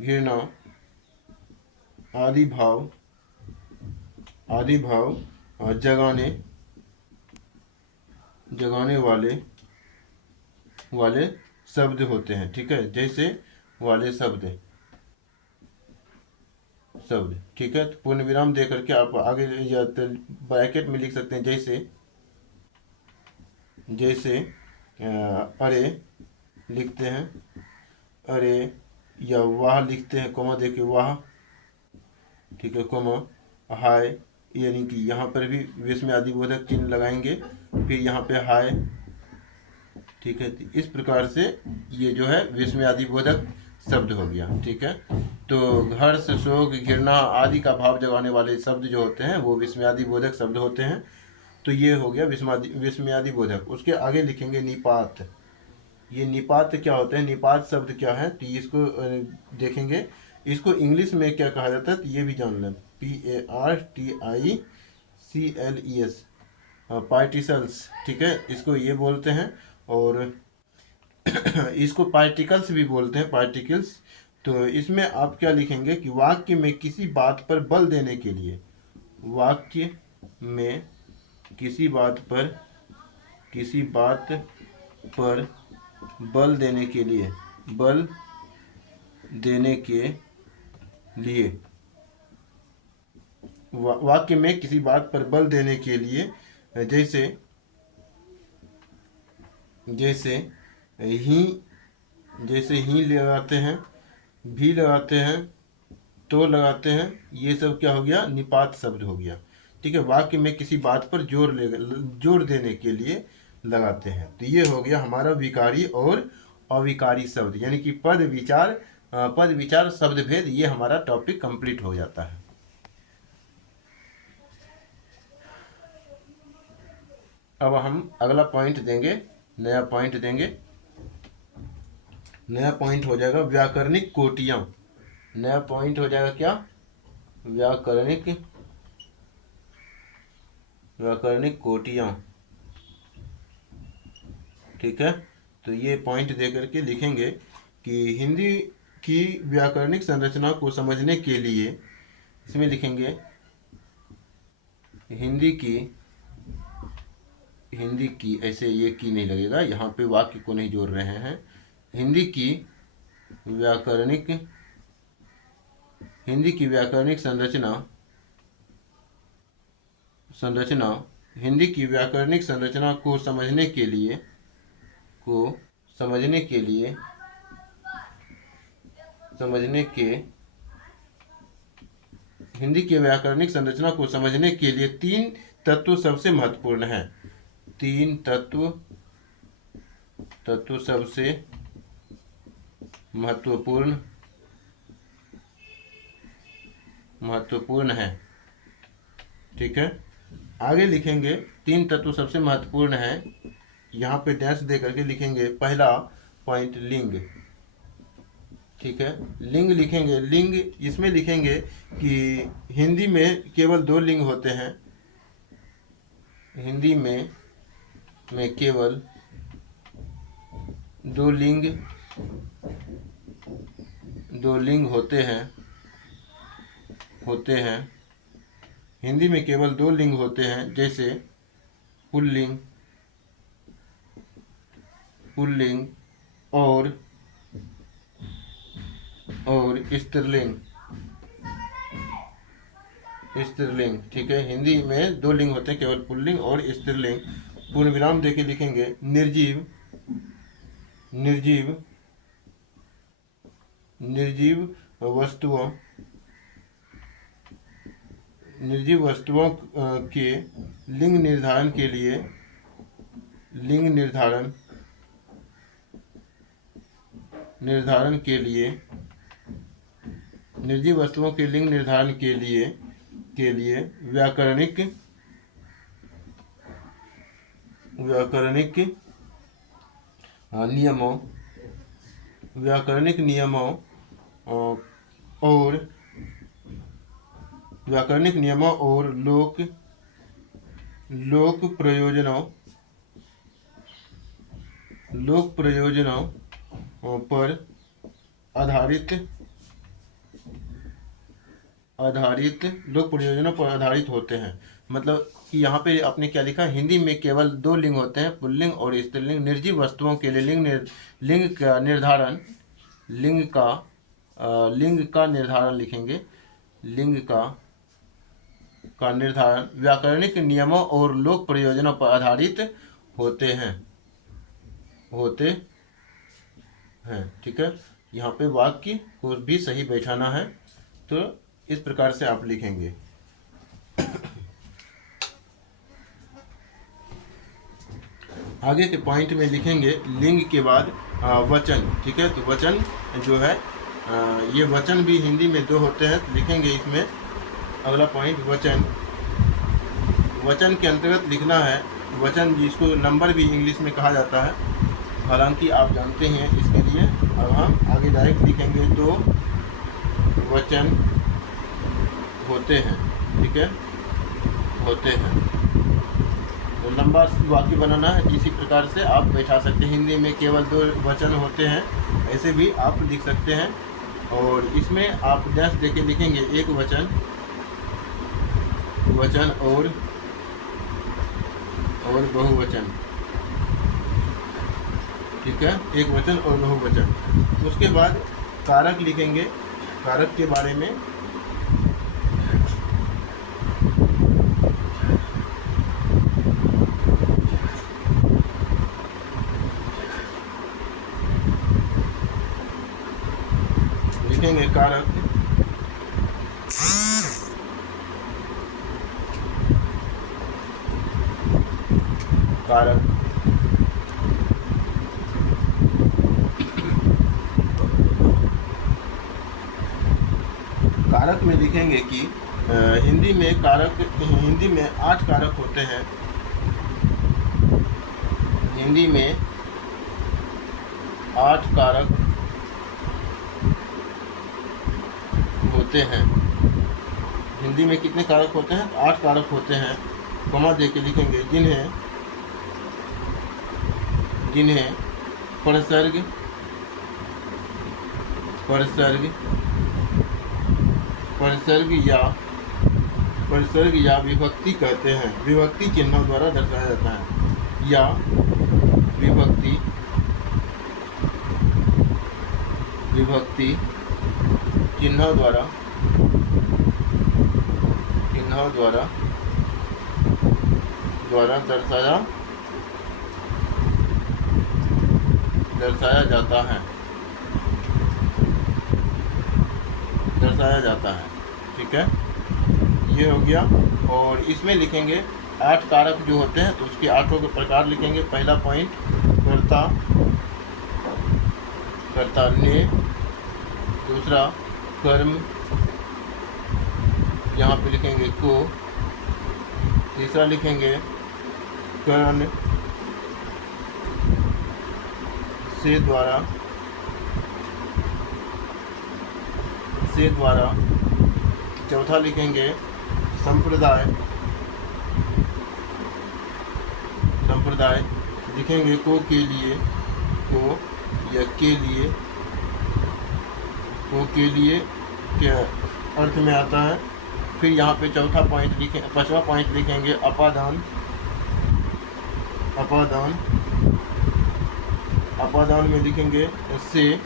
घृणा आदि भाव और जगाने वाले शब्द होते हैं, ठीक है। जैसे वाले शब्द, ठीक है। तो पूर्ण विराम दे करके आप आगे या ब्रैकेट में लिख सकते हैं, जैसे अरे लिखते हैं, अरे, या वाह लिखते हैं, कोमा देके वाह, ठीक है, कोमा हाय, यानी कि यहाँ पर भी विस्मयादि बोधक चिन्ह लगाएंगे, फिर यहाँ पे हाय, ठीक है। इस प्रकार से ये जो है विस्मयादि बोधक शब्द हो गया, ठीक है। तो हर्ष, शोक, घृणा आदि का भाव जगाने वाले शब्द जो होते हैं वो विस्मयादि बोधक शब्द होते हैं। तो ये हो गया विस्मयादि बोधक। उसके आगे लिखेंगे निपात। ये निपात क्या होते हैं, निपात शब्द क्या है, तो इसको देखेंगे। इसको इंग्लिश में क्या कहा जाता है, तो ये भी जान लें, PARTICLES, पार्टिकल्स, ठीक है, इसको ये बोलते हैं। और इसको पार्टिकल्स भी बोलते हैं, पार्टिकल्स। तो इसमें आप क्या लिखेंगे कि वाक्य में किसी बात पर बल देने के लिए, वाक्य में किसी बात पर बल देने के लिए, वाक्य में किसी बात पर बल देने के लिए, जैसे ही लगाते हैं, भी लगाते हैं, तो लगाते हैं, ये सब क्या हो गया, निपात शब्द हो गया, ठीक है। वाक्य में किसी बात पर जोर देने के लिए लगाते हैं। तो ये हो गया हमारा विकारी और अविकारी शब्द, यानी कि पद विचार शब्द भेद, ये हमारा टॉपिक कंप्लीट हो जाता है। अब हम अगला पॉइंट देंगे, नया पॉइंट हो जाएगा व्याकरणिक कोटियां। नया पॉइंट हो जाएगा क्या, व्याकरणिक कोटियां, ठीक है। तो ये पॉइंट दे करके लिखेंगे कि हिंदी की व्याकरणिक संरचना को समझने के लिए, इसमें लिखेंगे हिंदी की, ऐसे ये की नहीं लगेगा, यहाँ पे वाक्य को नहीं जोड़ रहे हैं। हिंदी की व्याकरणिक हिंदी की व्याकरणिक संरचना हिंदी की व्याकरणिक संरचना को समझने के लिए समझने के हिंदी के व्याकरणिक संरचना को समझने के लिए तीन तत्व सबसे महत्वपूर्ण हैं। तीन तत्व सबसे महत्वपूर्ण है। ठीक है, आगे लिखेंगे तीन तत्व सबसे महत्वपूर्ण है, यहाँ पे डैश दे करके लिखेंगे। पहला पॉइंट लिंग। ठीक है, लिंग लिखेंगे। लिंग इसमें लिखेंगे कि हिंदी में केवल दो लिंग होते हैं। हिंदी में केवल दो लिंग होते हैं। हिंदी में केवल दो लिंग होते हैं, जैसे पुल्लिंग और स्त्रीलिंग। ठीक है, हिंदी में दो लिंग होते हैं, केवल पुल्लिंग और स्त्रीलिंग। पूर्ण विराम देके लिखेंगे निर्जीव वस्तुओं के लिंग निर्धारण के लिए निर्जीव वस्तुओं के लिंग निर्धारण के लिए व्याकरणिक नियमों और लोक प्रयोजनों पर आधारित होते हैं। मतलब कि यहाँ पे आपने क्या लिखा, हिंदी में केवल दो लिंग होते हैं, पुल्लिंग और स्त्रीलिंग। निर्जीव वस्तुओं के लिए लिंग का निर्धारण लिखेंगे। लिंग का निर्धारण व्याकरणिक नियमों और लोक प्रयोजनों पर आधारित होते हैं। ठीक है, यहाँ पे वाक्य को भी सही बैठाना है, तो इस प्रकार से आप लिखेंगे। आगे के पॉइंट में लिखेंगे लिंग के बाद वचन। ठीक है, तो वचन जो है ये वचन भी हिंदी में दो होते हैं, तो लिखेंगे इसमें अगला पॉइंट वचन के अंतर्गत लिखना है। वचन जिसको नंबर भी इंग्लिश में कहा जाता है, हालांकि आप जानते हैं इसके लिए। अब हम आगे डायरेक्ट लिखेंगे दो वचन होते हैं। ठीक है, होते हैं, तो लंबा वाक्य बनाना है। इसी प्रकार से आप बैठा सकते हैं। हिंदी में केवल दो वचन होते हैं, ऐसे भी आप लिख सकते हैं। और इसमें आप डैश देके लिखेंगे एक वचन और बहुवचन। ठीक है, एक वचन और बहुवचन। उसके बाद कारक लिखेंगे। कारक के बारे में लिखेंगे कारक कारक में लिखेंगे कि हिंदी में 8 कारक होते हैं। हिंदी में 8 कारक होते हैं। हिंदी में कितने कारक होते हैं? 8 कारक होते हैं। कॉमा दे के लिखेंगे जिन्हें प्रसर्ग या विभक्ति कहते हैं। विभक्ति चिन्हों द्वारा दर्शाया जाता है, या विभक्ति चिन्हों द्वारा चिन्हों द्वारा दर्शाया जाता है। ठीक है, ये हो गया। और इसमें लिखेंगे 8 कारक जो होते हैं, तो उसके 8 के प्रकार लिखेंगे। पहला पॉइंट कर्ता ने, दूसरा कर्म, यहाँ पे लिखेंगे को, तीसरा लिखेंगे करण से द्वारा, चौथा लिखेंगे संप्रदाय, लिखेंगे को के लिए, को या के लिए, को के लिए क्या अर्थ में आता है। फिर यहाँ पे चौथा पॉइंट लिखें, 5वां पॉइंट लिखेंगे अपादान, अपादान में लिखेंगे से,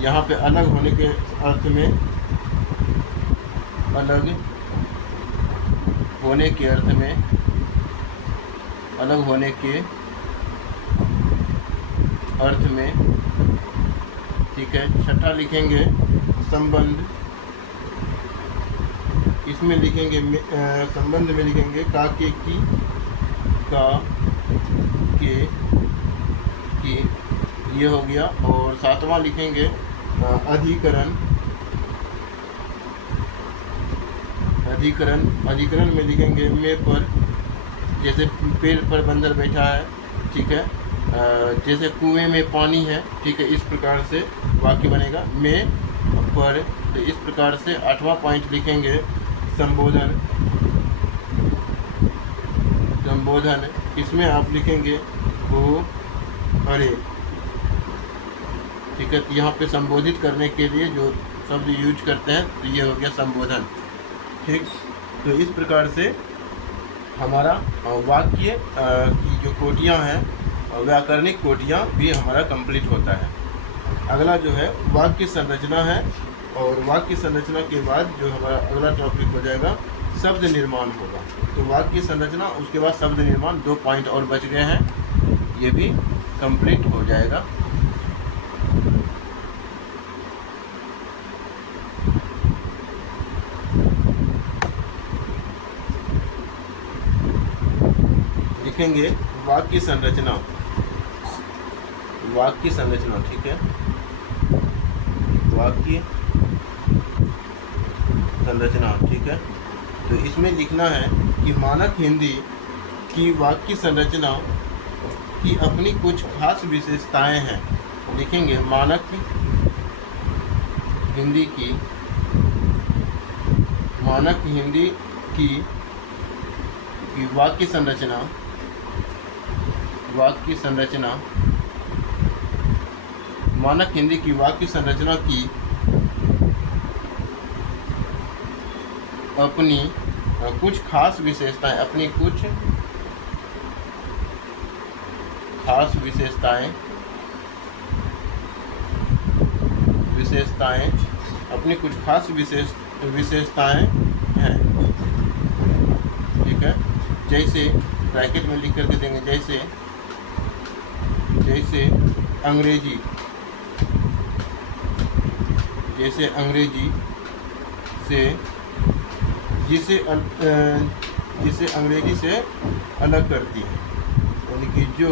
यहाँ पे अलग होने के अर्थ में, अलग होने के अर्थ में, अलग होने के अर्थ में। ठीक है, छठा लिखेंगे संबंध, इसमें लिखेंगे संबंध में लिखेंगे का के की, का के की, ये हो गया। और 7वां लिखेंगे अधिकरण में लिखेंगे में पर, जैसे पेड़ पर बंदर बैठा है। ठीक है, जैसे कुएं में पानी है। ठीक है, इस प्रकार से वाक्य बनेगा में पर। तो इस प्रकार से 8वां पॉइंट लिखेंगे संबोधन, इसमें आप लिखेंगे वो अरे। ठीक है, तो यहाँ पे संबोधित करने के लिए जो शब्द यूज करते हैं, तो ये हो गया संबोधन। ठीक, तो इस प्रकार से हमारा वाक्य की जो कोटियाँ हैं, व्याकरणिक कोटियाँ भी हमारा कंप्लीट होता है। अगला जो है वाक्य संरचना है, और वाक्य संरचना के बाद जो हमारा अगला टॉपिक हो जाएगा शब्द निर्माण होगा। तो वाक्य संरचना, उसके बाद शब्द निर्माण, 2 पॉइंट और बच गए हैं, ये भी कंप्लीट हो जाएगा। लिखेंगे वाक्य संरचना, ठीक है, वाक्य संरचना। ठीक है, तो इसमें लिखना है कि मानक हिंदी की वाक्य संरचना की अपनी कुछ खास विशेषताएं हैं। लिखेंगे मानक हिंदी की वाक्य संरचना, मानक हिंदी की वाक्य संरचना की अपनी कुछ खास विशेषताएं, अपनी कुछ खास विशेषताएं हैं। ठीक है, जैसे ब्रैकेट में लिख करके देंगे, जैसे अंग्रेजी, जिसे अंग्रेजी से अलग करती है। यानी कि जो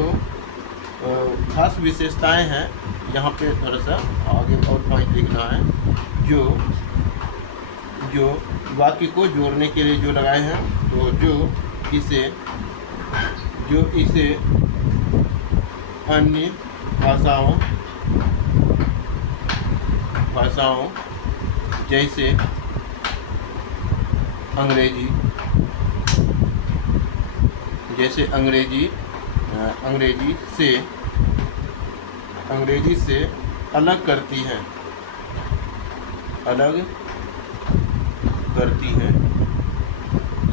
खास विशेषताएं हैं, यहाँ पे थोड़ा सा आगे और पॉइंट लिखना है, जो वाक्य को जोड़ने के लिए जो लगाए हैं, तो जो इसे अन्य भाषाओं जैसे अंग्रेजी से अलग करती है,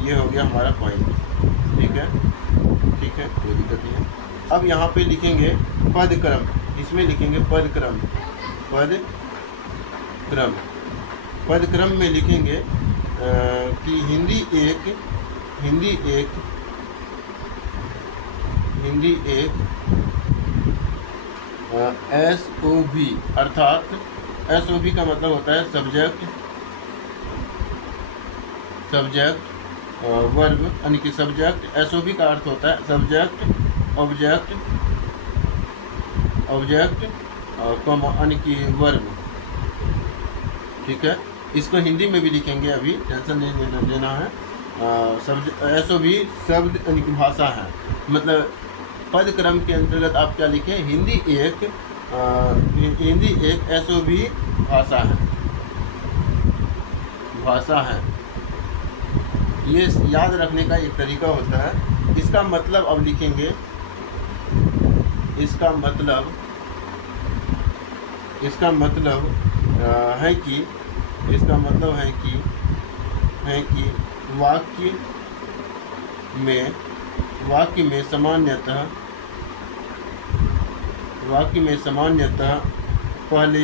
ये हो गया हमारा पॉइंट। ठीक है, कोई दिक्कत नहीं है। अब यहाँ पे लिखेंगे पदक्रम, इसमें लिखेंगे पदक्रम में लिखेंगे कि हिंदी एक SOV, अर्थात SOV का मतलब होता है सब्जेक्ट वर्ब, यानी कि सब्जेक्ट। SOV का अर्थ होता है सब्जेक्ट ऑब्जेक्ट कॉमा यानी कि वर्ब। ठीक है, इसको हिंदी में भी लिखेंगे, अभी टेंशन नहीं लेना है। SOV शब्द यानी कि भाषा है, मतलब पद क्रम के अंतर्गत आप क्या लिखें, हिंदी एक SOV भाषा है। ये याद रखने का एक तरीका होता है। इसका मतलब अब लिखेंगे, इसका मतलब है कि वाक्य में सामान्यतः पहले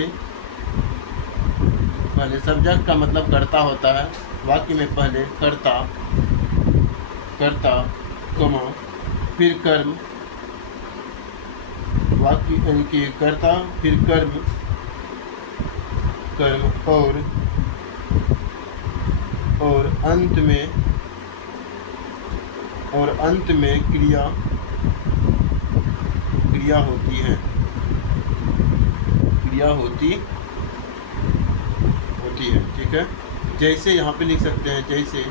सब्जेक्ट का मतलब कर्ता होता है। वाक्य में पहले कर्ता कमा फिर कर्म, वाक्य यानी कि कर्ता फिर कर्म और अंत में क्रिया होती है। ठीक है, जैसे यहाँ पे लिख सकते हैं, जैसे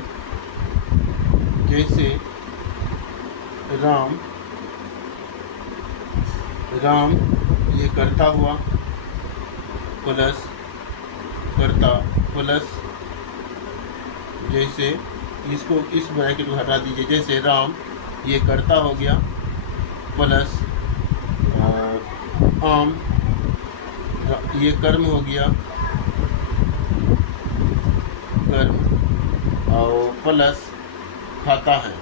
राम ये करता हुआ प्लस जैसे इसको इस ब्रैकेट को हटा दीजिए, जैसे राम ये करता हो गया प्लस आम ये कर्म हो गया, और प्लस खाता है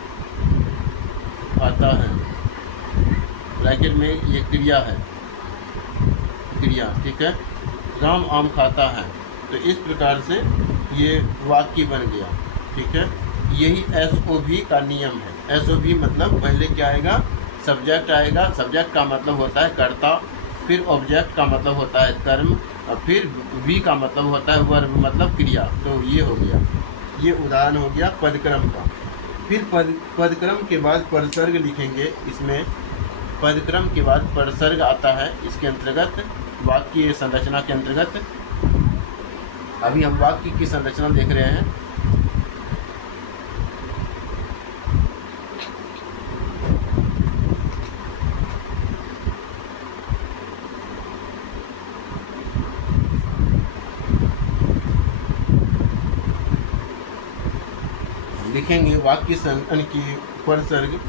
ब्रैकेट में ये क्रिया है। ठीक है, राम आम खाता है। तो इस प्रकार से ये वाक्य बन गया। ठीक है, यही SOV का नियम है। SOV मतलब पहले क्या आएगा, सब्जेक्ट आएगा। सब्जेक्ट का मतलब होता है कर्ता, फिर ऑब्जेक्ट का मतलब होता है कर्म, और फिर V का मतलब होता है वर्ब मतलब क्रिया। तो ये हो गया, ये उदाहरण हो गया पदक्रम का। फिर पदक्रम के बाद परसर्ग लिखेंगे। इसमें पदक्रम के बाद परसर्ग आता है, इसके अंतर्गत वाक्य संरचना के अंतर्गत। अभी हम वाक्य की संरचना देख रहे हैं। लिखेंगे वाक्य यानी कि परसर्ग,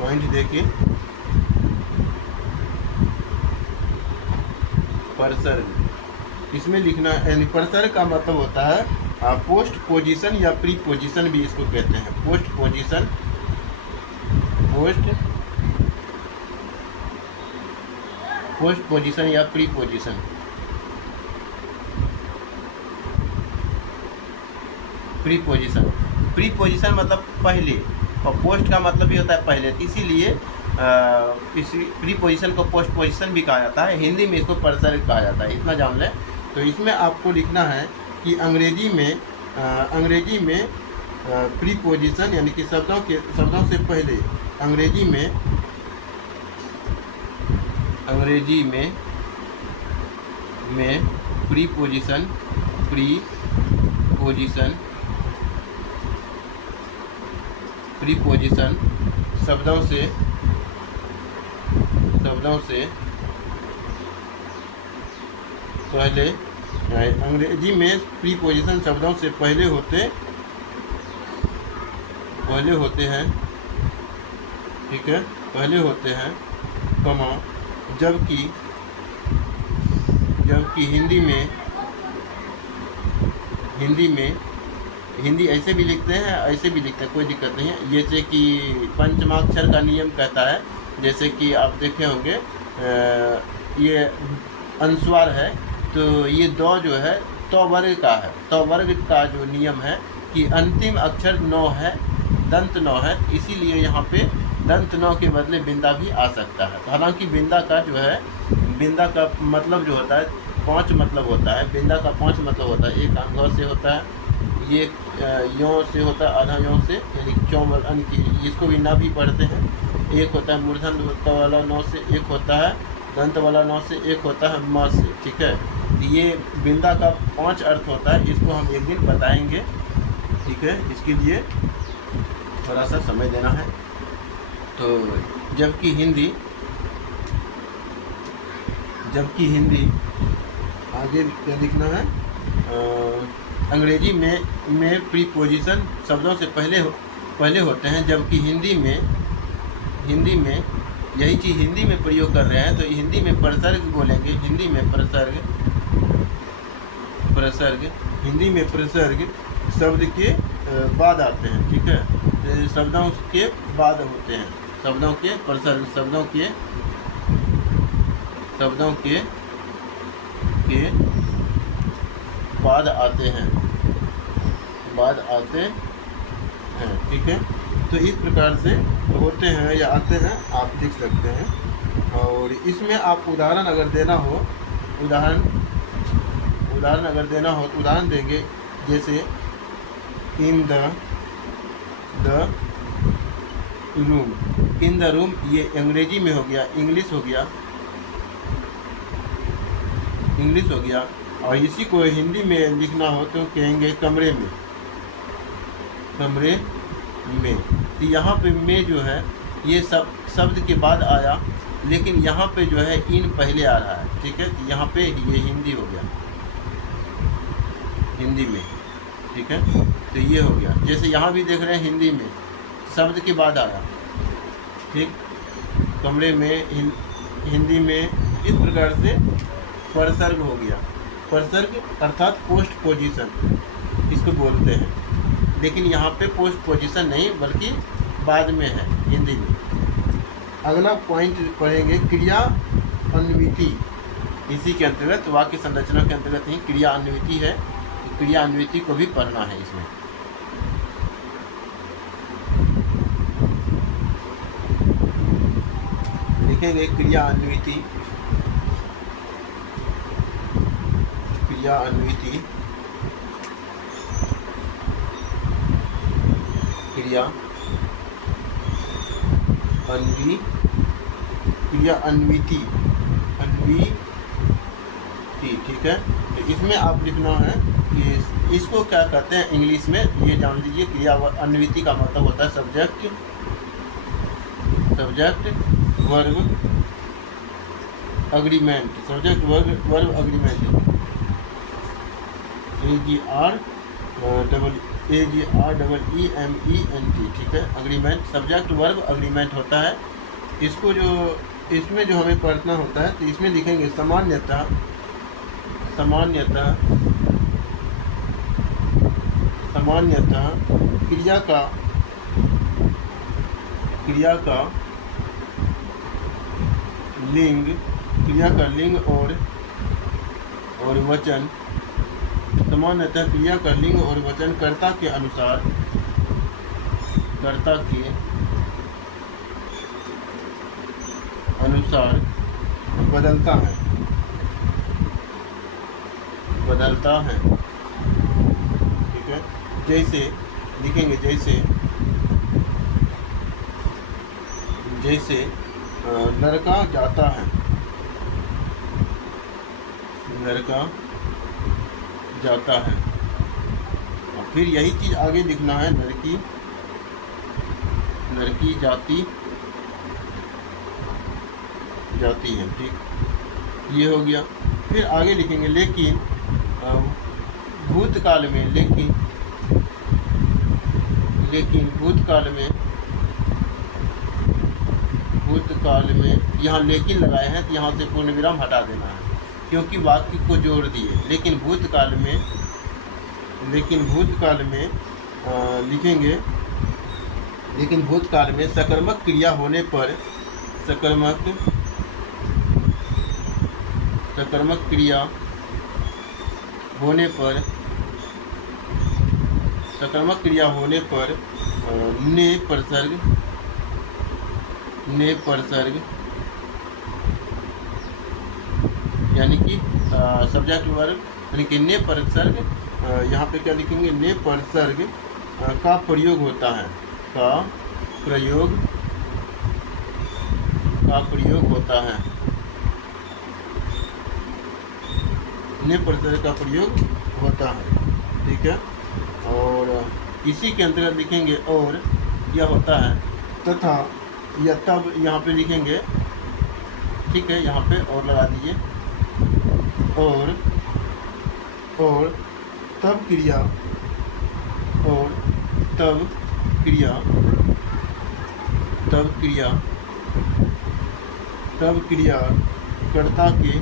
पॉइंट देके परसर्ग इसमें लिखना है। यानी परसर्ग का मतलब होता है पोस्ट पोजीशन या प्री पोजीशन भी इसको कहते हैं। पोस्ट पोजीशन या प्री पोजीशन। प्री पोजीशन मतलब पहले, और पोस्ट का मतलब भी होता है पहले, इसीलिए प्री पोजीशन को पोस्ट पोजीशन भी कहा जाता है। हिंदी में इसको परसर्ग कहा जाता है, इतना जान लें। तो इसमें आपको लिखना है कि अंग्रेजी में प्री पोजीशन यानी कि शब्दों से पहले अंग्रेजी में प्री पोजीशन शब्दों से पहले, अंग्रेजी में प्री पोजीशन शब्दों से पहले होते हैं। ठीक है, पहले होते हैं, कमा जबकि हिंदी ऐसे भी लिखते हैं, ऐसे भी लिखते हैं, कोई दिक्कत नहीं है। जैसे कि पंचमाक्षर का नियम कहता है, जैसे कि आप देखे होंगे ये अनुस्वार है, तो ये दो जो है तो वर्ग का है। तो वर्ग का जो नियम है कि अंतिम अक्षर नौ है, दंत नौ है, इसीलिए यहाँ पे दंत नौ के बदले बिंदा भी आ सकता है। हालांकि बिंदा का जो है, बिंदा का मतलब जो होता है 5 मतलब होता है। बिंदा का 5 मतलब होता है। एक अंग से होता है, ये यों से होता है, आधा यों से, यानी चौमल अन की, इसको भी ना भी पढ़ते हैं। एक होता है मूर्धन वाला नौ से, एक होता है दंत वाला नौ से, एक होता है म से। ठीक है, ये बिंदा का 5 अर्थ होता है। इसको हम एक दिन बताएंगे। ठीक है, इसके लिए थोड़ा सा समय देना है। तो जबकि हिंदी आगे क्या लिखना है, अंग्रेजी में प्रीपोजिशन शब्दों से पहले होते हैं, जबकि हिंदी में यही चीज़ हिंदी में प्रयोग कर रहे हैं। तो हिंदी में प्रसर्ग बोलेंगे, हिंदी में प्रसर्ग हिंदी में प्रसर्ग शब्द के बाद आते हैं। ठीक है, शब्दों के बाद होते हैं, शब्दों के प्रसर्ग शब्दों के बाद आते हैं, ठीक है। तो इस प्रकार से होते हैं या आते हैं, आप लिख सकते हैं। और इसमें आप उदाहरण अगर देना हो, उदाहरण अगर देना हो तो उदाहरण देंगे, जैसे इन द रूम, ये अंग्रेजी में हो गया, इंग्लिश हो गया। और इसी को हिंदी में लिखना हो तो कहेंगे कमरे में। तो यहाँ पे में जो है ये सब शब्द के बाद आया, लेकिन यहाँ पे जो है इन पहले आ रहा है। ठीक है, तो यहाँ पे ये हिंदी हो गया, हिंदी में। ठीक है, तो ये हो गया। जैसे यहाँ भी देख रहे हैं हिंदी में शब्द के बाद आया, ठीक, कमरे में, हिंदी में। इस प्रकार से प्रसर्ग हो गया। प्रसर्ग अर्थात पोस्ट पोजीशन इसको बोलते हैं, लेकिन यहाँ पे पोस्ट पोजीशन नहीं बल्कि बाद में है हिंदी में। अगला पॉइंट पढ़ेंगे क्रिया अन्विति। इसी के अंतर्गत वाक्य संरचना के अंतर्गत ही क्रिया अन्विति है। क्रिया अन्विति को भी पढ़ना है इसमें। लिखेंगे क्रिया अन्विति, अन्विति, ठीक है। तो इसमें आप लिखना है कि इसको क्या कहते हैं इंग्लिश में, ये जान लीजिए। क्रिया अन्विति का मतलब होता है subject verb agreement, subject verb agreement, AGREEMENT। ठीक है, अग्रीमेंट, सब्जेक्ट वर्ब अग्रीमेंट होता है। इसको जो इसमें जो हमें पढ़ना होता है, तो इसमें लिखेंगे सामान्यतः क्रिया का लिंग और वचन, सामान्यतः क्रिया का लिंग और वचन कर्ता के अनुसार बदलता है। ठीक है, जैसे लिखेंगे, जैसे लड़का जाता है, और फिर यही चीज़ आगे लिखना है, लड़की जाती है। ठीक, ये हो गया। फिर आगे लिखेंगे लेकिन भूतकाल में, यहाँ लेकिन लगाए हैं, तो यहाँ से पूर्ण विराम हटा देना है, क्योंकि वाक्य को जोड़ दिए। लेकिन भूतकाल लिखेंगे, लेकिन भूतकाल में सकर्मक क्रिया होने पर सकर्मक क्रिया होने पर, सकर्मक क्रिया होने पर ने परसर्ग, ने परसर्ग यानी कि सब्जेक्ट वर्ग यानी कि ने परसर्ग, यहाँ पे क्या लिखेंगे, ने परसर्ग का प्रयोग होता है, का प्रयोग होता है, ने परसर्ग का प्रयोग होता है। ठीक है, और इसी के अंतर्गत लिखेंगे और यह होता है तथा, या तब यहाँ पे लिखेंगे। ठीक है, यहाँ पे और लगा दीजिए, और तब क्रिया, और तब क्रिया, तब क्रिया, तब क्रिया कर्ता के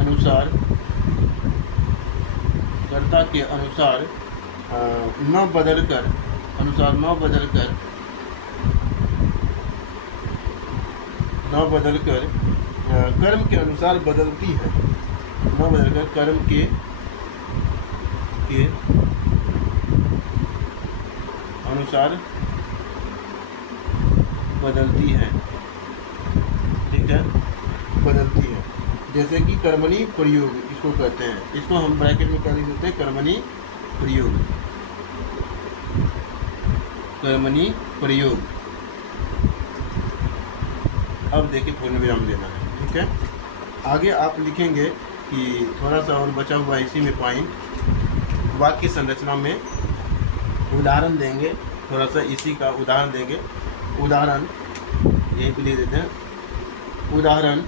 अनुसार, कर्ता के अनुसार न बदलकर, अनुसार न बदलकर, न बदलकर कर्म के अनुसार बदलती है, न बदलकर कर्म के अनुसार बदलती है। ठीक है, बदलती है। जैसे कि कर्मणि प्रयोग इसको कहते हैं, इसको हम ब्रैकेट में क्या लिख देते हैं, कर्मणि प्रयोग, कर्मणि प्रयोग। अब देखिए पूर्ण विराम देना है। ठीक है, आगे आप लिखेंगे कि थोड़ा सा और बचा हुआ इसी में पॉइंट, वाक्य संरचना में उदाहरण देंगे, थोड़ा सा इसी का उदाहरण देंगे। उदाहरण यहीं पे ले देते हैं। उदाहरण,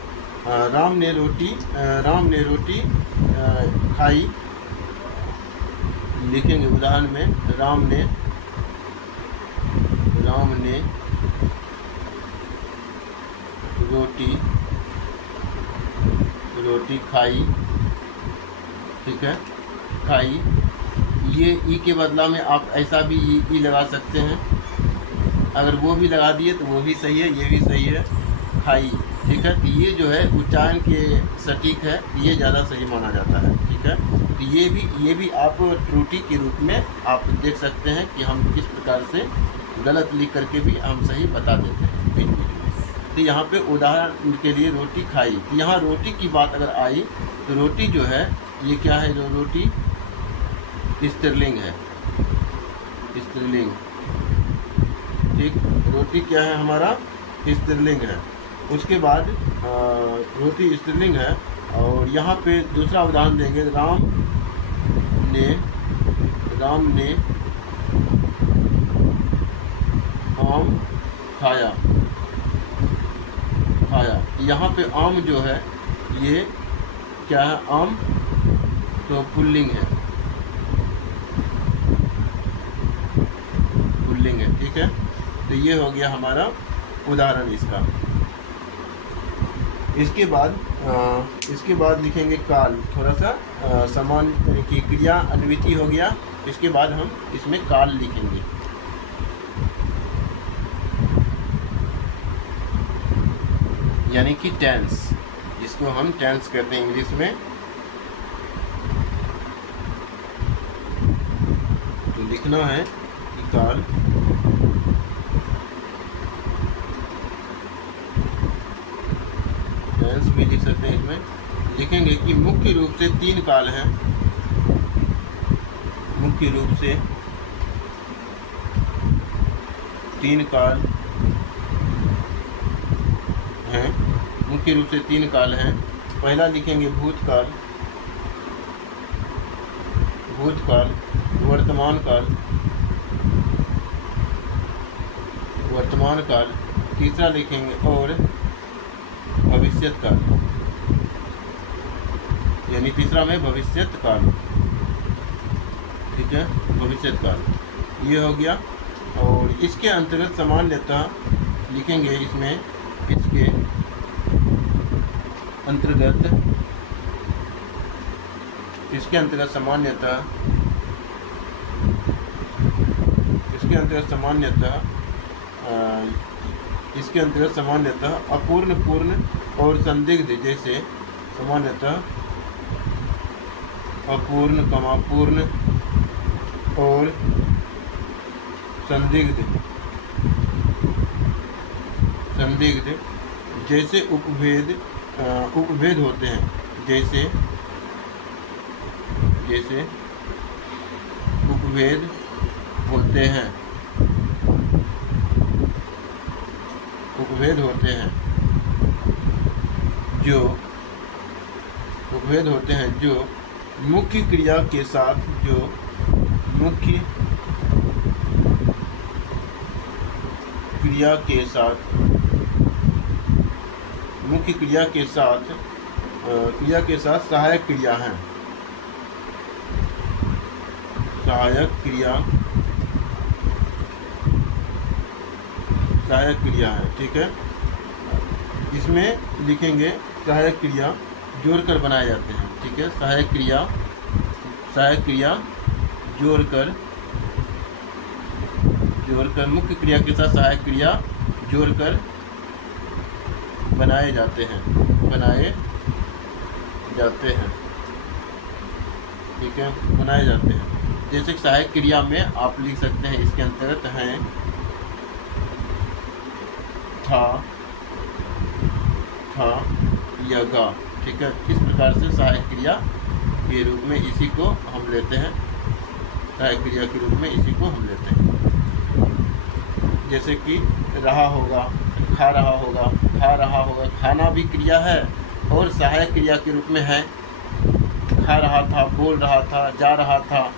राम ने रोटी खाई। लिखेंगे उदाहरण में, राम ने रोटी खाई। ठीक है, खाई। ये ई के बदला में आप ऐसा भी ई लगा सकते हैं, अगर वो भी लगा दिए तो वो भी सही है, ये भी सही है, खाई। ठीक है, तो ये जो है उच्चारण के सटीक है, ये ज़्यादा सही माना जाता है। ठीक है, तो ये भी आप त्रुटि के रूप में आप देख सकते हैं कि हम किस प्रकार से गलत लिख करके भी हम सही बता देते हैं बीच बीच में। तो यहाँ पे उदाहरण के लिए रोटी खाई, तो यहाँ रोटी की बात अगर आई तो रोटी जो है ये क्या है, जो रोटी स्त्रीलिंग है, स्त्रीलिंग। ठीक, रोटी क्या है हमारा, स्त्रीलिंग है। उसके बाद रोटी स्त्रीलिंग है, और यहाँ पे दूसरा उदाहरण देंगे, राम ने आम खाया। यहाँ पे आम जो है ये क्या है, आम तो पुल्लिंग है, पुल्लिंग है। ठीक है, तो ये हो गया हमारा उदाहरण इसका। इसके बाद लिखेंगे काल, थोड़ा सा समान की क्रिया अन्विति हो गया। इसके बाद हम इसमें काल लिखेंगे। यानी कि टेंस, जिसको हम टेंस कहते हैं इंग्लिश में। तो लिखना है कि काल, टेंस भी लिख सकते हैं। इसमें लिखेंगे कि मुख्य रूप से 3 काल हैं, मुख्य रूप से 3 काल हैं, मुख्य रूप से 3 काल हैं। पहला लिखेंगे भूतकाल, वर्तमान काल, तीसरा लिखेंगे और भविष्यत काल, यानी तीसरा में भविष्यत काल। ठीक है, भविष्यत काल ये हो गया। और इसके अंतर्गत सामान्यतः लिखेंगे, इसमें इसके अंतर्गत सामान्यतः अपूर्ण, पूर्ण और संदिग्ध जैसे सामान्यतः अपूर्ण, पूर्ण और संदिग्ध जैसे उपभेद होते हैं, जैसे उपभेद होते हैं, जो मुख्य क्रिया के साथ सहायक क्रिया हैं, ठीक है। इसमें लिखेंगे सहायक क्रिया जोड़कर बनाए जाते हैं, ठीक है। सहायक क्रिया जोड़कर मुख्य क्रिया के साथ सहायक क्रिया जोड़कर बनाए जाते हैं, ठीक है, बनाए जाते हैं। जैसे सहायक क्रिया में आप लिख सकते हैं, इसके अंतर्गत हैं था, या गा, ठीक है। इस प्रकार से सहायक क्रिया के रूप में इसी को हम लेते हैं, जैसे कि रहा होगा, खा रहा होगा, खाना भी क्रिया है और सहायक क्रिया के रूप में है। खा रहा था, बोल रहा था, जा रहा था,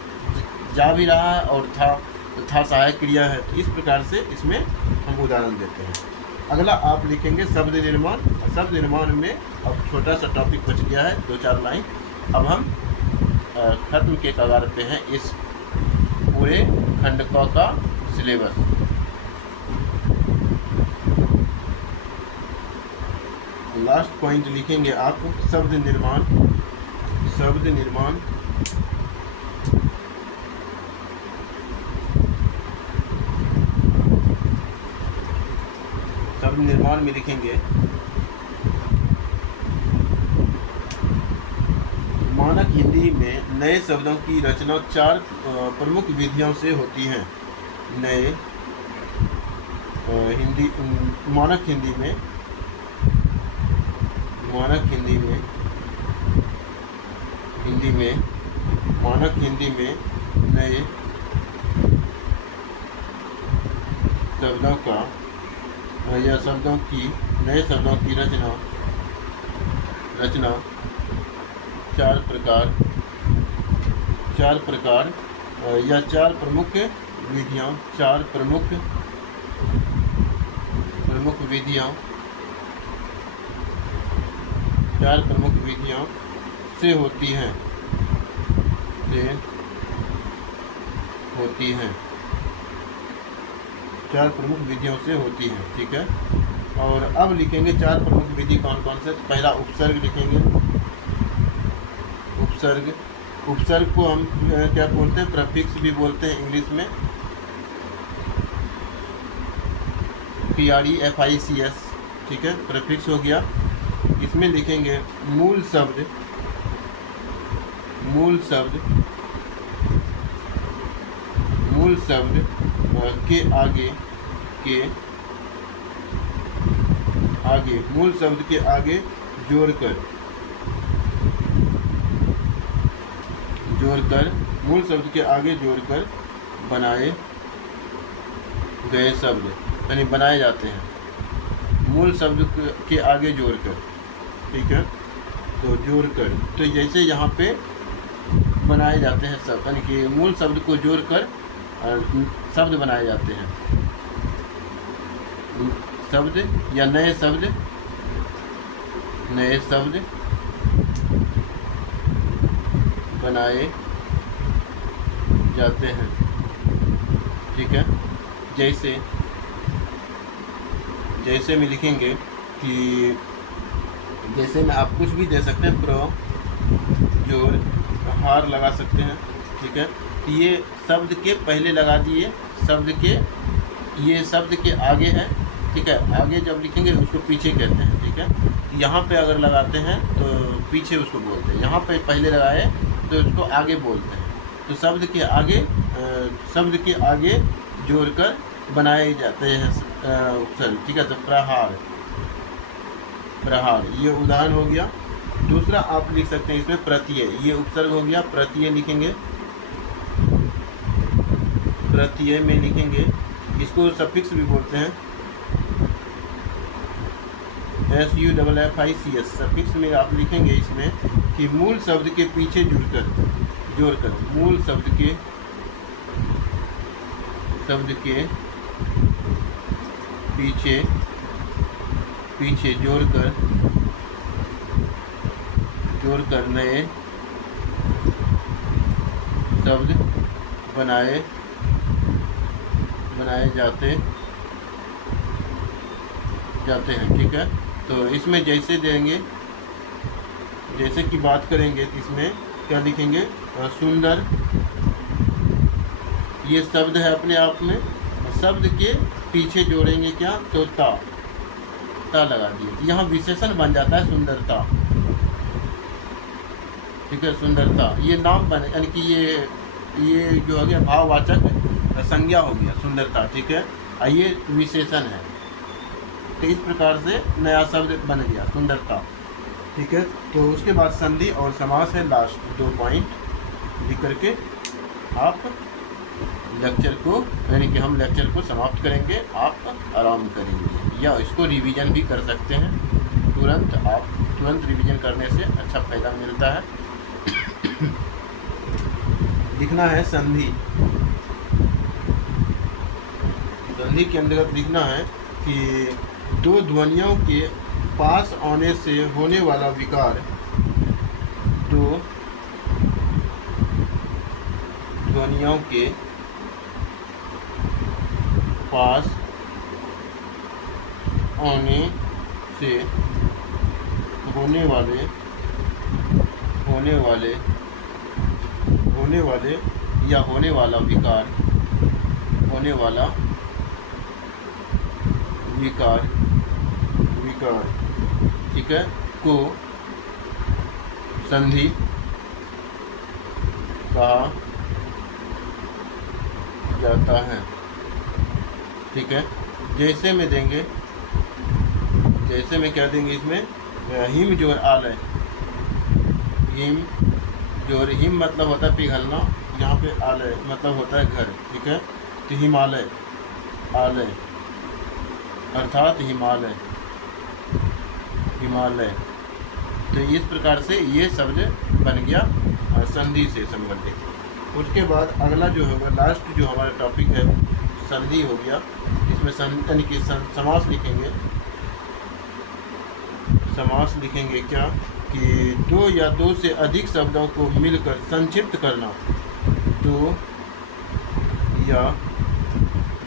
जा भी रहा है, और था सहायक क्रिया है। तो इस प्रकार से इसमें हम उदाहरण देते हैं। अगला आप लिखेंगे शब्द निर्माण। शब्द निर्माण में अब छोटा सा टॉपिक बच गया है, 2-4 लाइन। अब हम खत्म के कगार पे हैं इस पूरे खंड क का सिलेबस। लास्ट पॉइंट लिखेंगे आप शब्द निर्माण। शब्द निर्माण में लिखेंगे मानक हिंदी में नए शब्दों की रचना 4 प्रमुख विधियों से होती है। मानक हिंदी में नए शब्दों का या नए शब्दों की रचना 4 प्रकार या 4 प्रमुख विधियां 4 प्रमुख विधियां से होती हैं 4 प्रमुख विधियों से होती है, ठीक है। और अब लिखेंगे 4 प्रमुख विधि कौन कौन से। पहला उपसर्ग लिखेंगे। उपसर्ग को हम क्या बोलते हैं, प्रीफिक्स भी बोलते हैं इंग्लिश में, PREFICS, ठीक है, प्रीफिक्स हो गया। इसमें लिखेंगे मूल शब्द के आगे मूल शब्द के आगे जोड़कर मूल शब्द के आगे जोड़कर बनाए गए शब्द यानी बनाए जाते हैं। मूल शब्द के आगे जोड़कर, ठीक है, तो जोड़कर, तो जैसे यहाँ पे बनाए जाते हैं शब्द, यानी कि मूल शब्द को जोड़कर शब्द बनाए जाते हैं। शब्द या नए शब्द बनाए जाते हैं, ठीक है। जैसे में लिखेंगे कि जैसे में आप कुछ भी दे सकते हैं, प्रो जोड़ हार लगा सकते हैं, ठीक है। ये शब्द के पहले लगा दिए, ये शब्द के आगे है, ठीक है। आगे जब लिखेंगे उसको पीछे कहते हैं, ठीक है। यहाँ पे अगर लगाते हैं तो पीछे उसको बोलते हैं। यहाँ पे पहले लगाए तो उसको आगे बोलते हैं। तो शब्द के आगे जोड़कर बनाए जाते हैं उपसर्ग, ठीक है। तो प्रहार, प्रहार ये उदाहरण हो गया। दूसरा आप लिख सकते हैं इसमें प्रत्यय, ये उपसर्ग हो गया, प्रत्यय लिखेंगे, प्रत्यय में लिखेंगे, इसको सफिक्स भी बोलते हैं, SUFFICS। सफिक्स में आप लिखेंगे इसमें कि मूल शब्द के पीछे जोड़कर मूल शब्द के पीछे जोड़कर नए शब्द बनाए जाते हैं, ठीक है। तो इसमें जैसे देंगे, जैसे कि बात करेंगे तो इसमें क्या लिखेंगे, सुंदर, ये शब्द है अपने आप में, शब्द के पीछे जोड़ेंगे क्या, तो ता लगा दिए, यहाँ विशेषण बन जाता है सुंदरता, ठीक है। सुंदरता ये नाम बने, यानी कि ये जो हो गया भाववाचक संज्ञा हो गया सुंदरता, ठीक है। ये विशेषण है, तो इस प्रकार से नया शब्द बन गया सुंदरता, ठीक है। तो उसके बाद संधि और समास है, लास्ट 2 पॉइंट लिख करके आप लेक्चर को, यानी कि हम लेक्चर को समाप्त करेंगे, आप आराम करेंगे, या इसको रिवीजन भी कर सकते हैं। तुरंत रिवीजन करने से अच्छा फायदा मिलता है। लिखना है संधि, संधि के अंतर्गत लिखना है कि दो ध्वनियों के पास आने से होने वाला विकार, दो ध्वनियों के पास आने से होने वाले या होने वाला विकार, ठीक है, को संधि कहा जाता है, ठीक है। जैसे में देंगे, जैसे में क्या देंगे इसमें, हिम जो आलय, हिम मतलब होता है पिघलना, यहाँ पे आलय मतलब होता है घर, ठीक है। तो हिमालय, आलय अर्थात हिमालय, तो इस प्रकार से ये शब्द बन गया संधि से संबंधित। उसके बाद अगला जो होगा, लास्ट जो हमारा टॉपिक है संधि हो गया, इसमें यानी कि समास लिखेंगे। समास लिखेंगे क्या कि दो या दो से अधिक शब्दों को मिलकर संक्षिप्त करना, दो या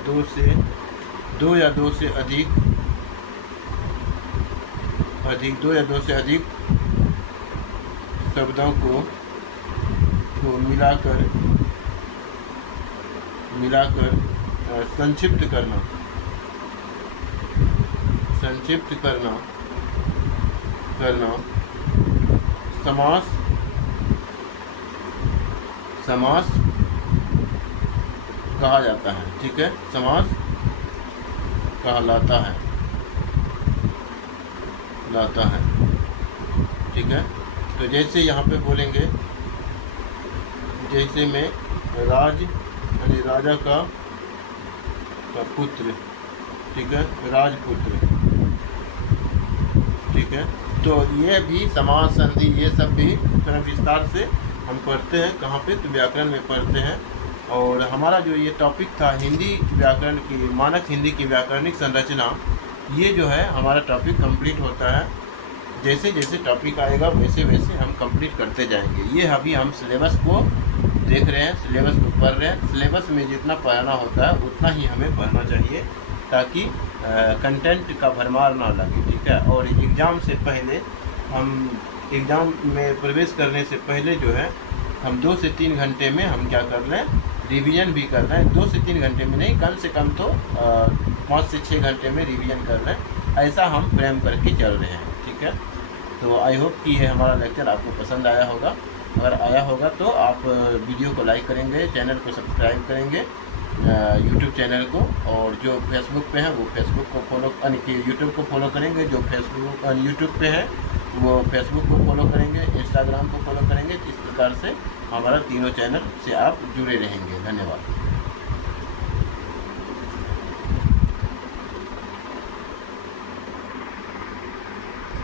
दो से अधिक शब्दों को मिलाकर संक्षिप्त करना समास कहा जाता है, ठीक है। समास कहलाता है, ठीक है। तो जैसे यहाँ पे बोलेंगे, जैसे में राज यानी राजा का पुत्र, ठीक है, राजपुत्र, ठीक है। तो ये भी समास, संधि, ये सब भी थोड़ा विस्तार से हम पढ़ते हैं, कहाँ पे, तो व्याकरण में पढ़ते हैं। और हमारा जो ये टॉपिक था हिंदी व्याकरण की, मानक हिंदी की व्याकरणिक संरचना, ये जो है हमारा टॉपिक कंप्लीट होता है। जैसे जैसे टॉपिक आएगा वैसे वैसे हम कंप्लीट करते जाएंगे। ये अभी हम सिलेबस को देख रहे हैं, सिलेबस को पढ़ रहे हैं। सिलेबस में जितना पढ़ना होता है उतना ही हमें पढ़ना चाहिए, ताकि कंटेंट का भरमार ना लगे, ठीक है। और एग्ज़ाम से पहले हम, एग्ज़ाम में प्रवेश करने से पहले जो है हम 2 से 3 घंटे में हम क्या कर लें, रिवीजन भी कर लें। 2 से 3 घंटे में नहीं, कम से कम तो 5 से 6 घंटे में रिवीजन कर लें, ऐसा हम फ्रेम करके चल रहे हैं, ठीक है। तो आई होप कि ये हमारा लेक्चर आपको पसंद आया होगा। अगर आया होगा तो आप वीडियो को लाइक करेंगे, चैनल को सब्सक्राइब करेंगे, यूट्यूब चैनल को, और जो फेसबुक पे है वो फेसबुक को फॉलो, यानी कि यूट्यूब को फॉलो करेंगे, जो फेसबुक यूट्यूब पे है वो फेसबुक को फॉलो करेंगे, इंस्टाग्राम को फॉलो करेंगे। इस प्रकार से हमारा तीनों चैनल से आप जुड़े रहेंगे। धन्यवाद।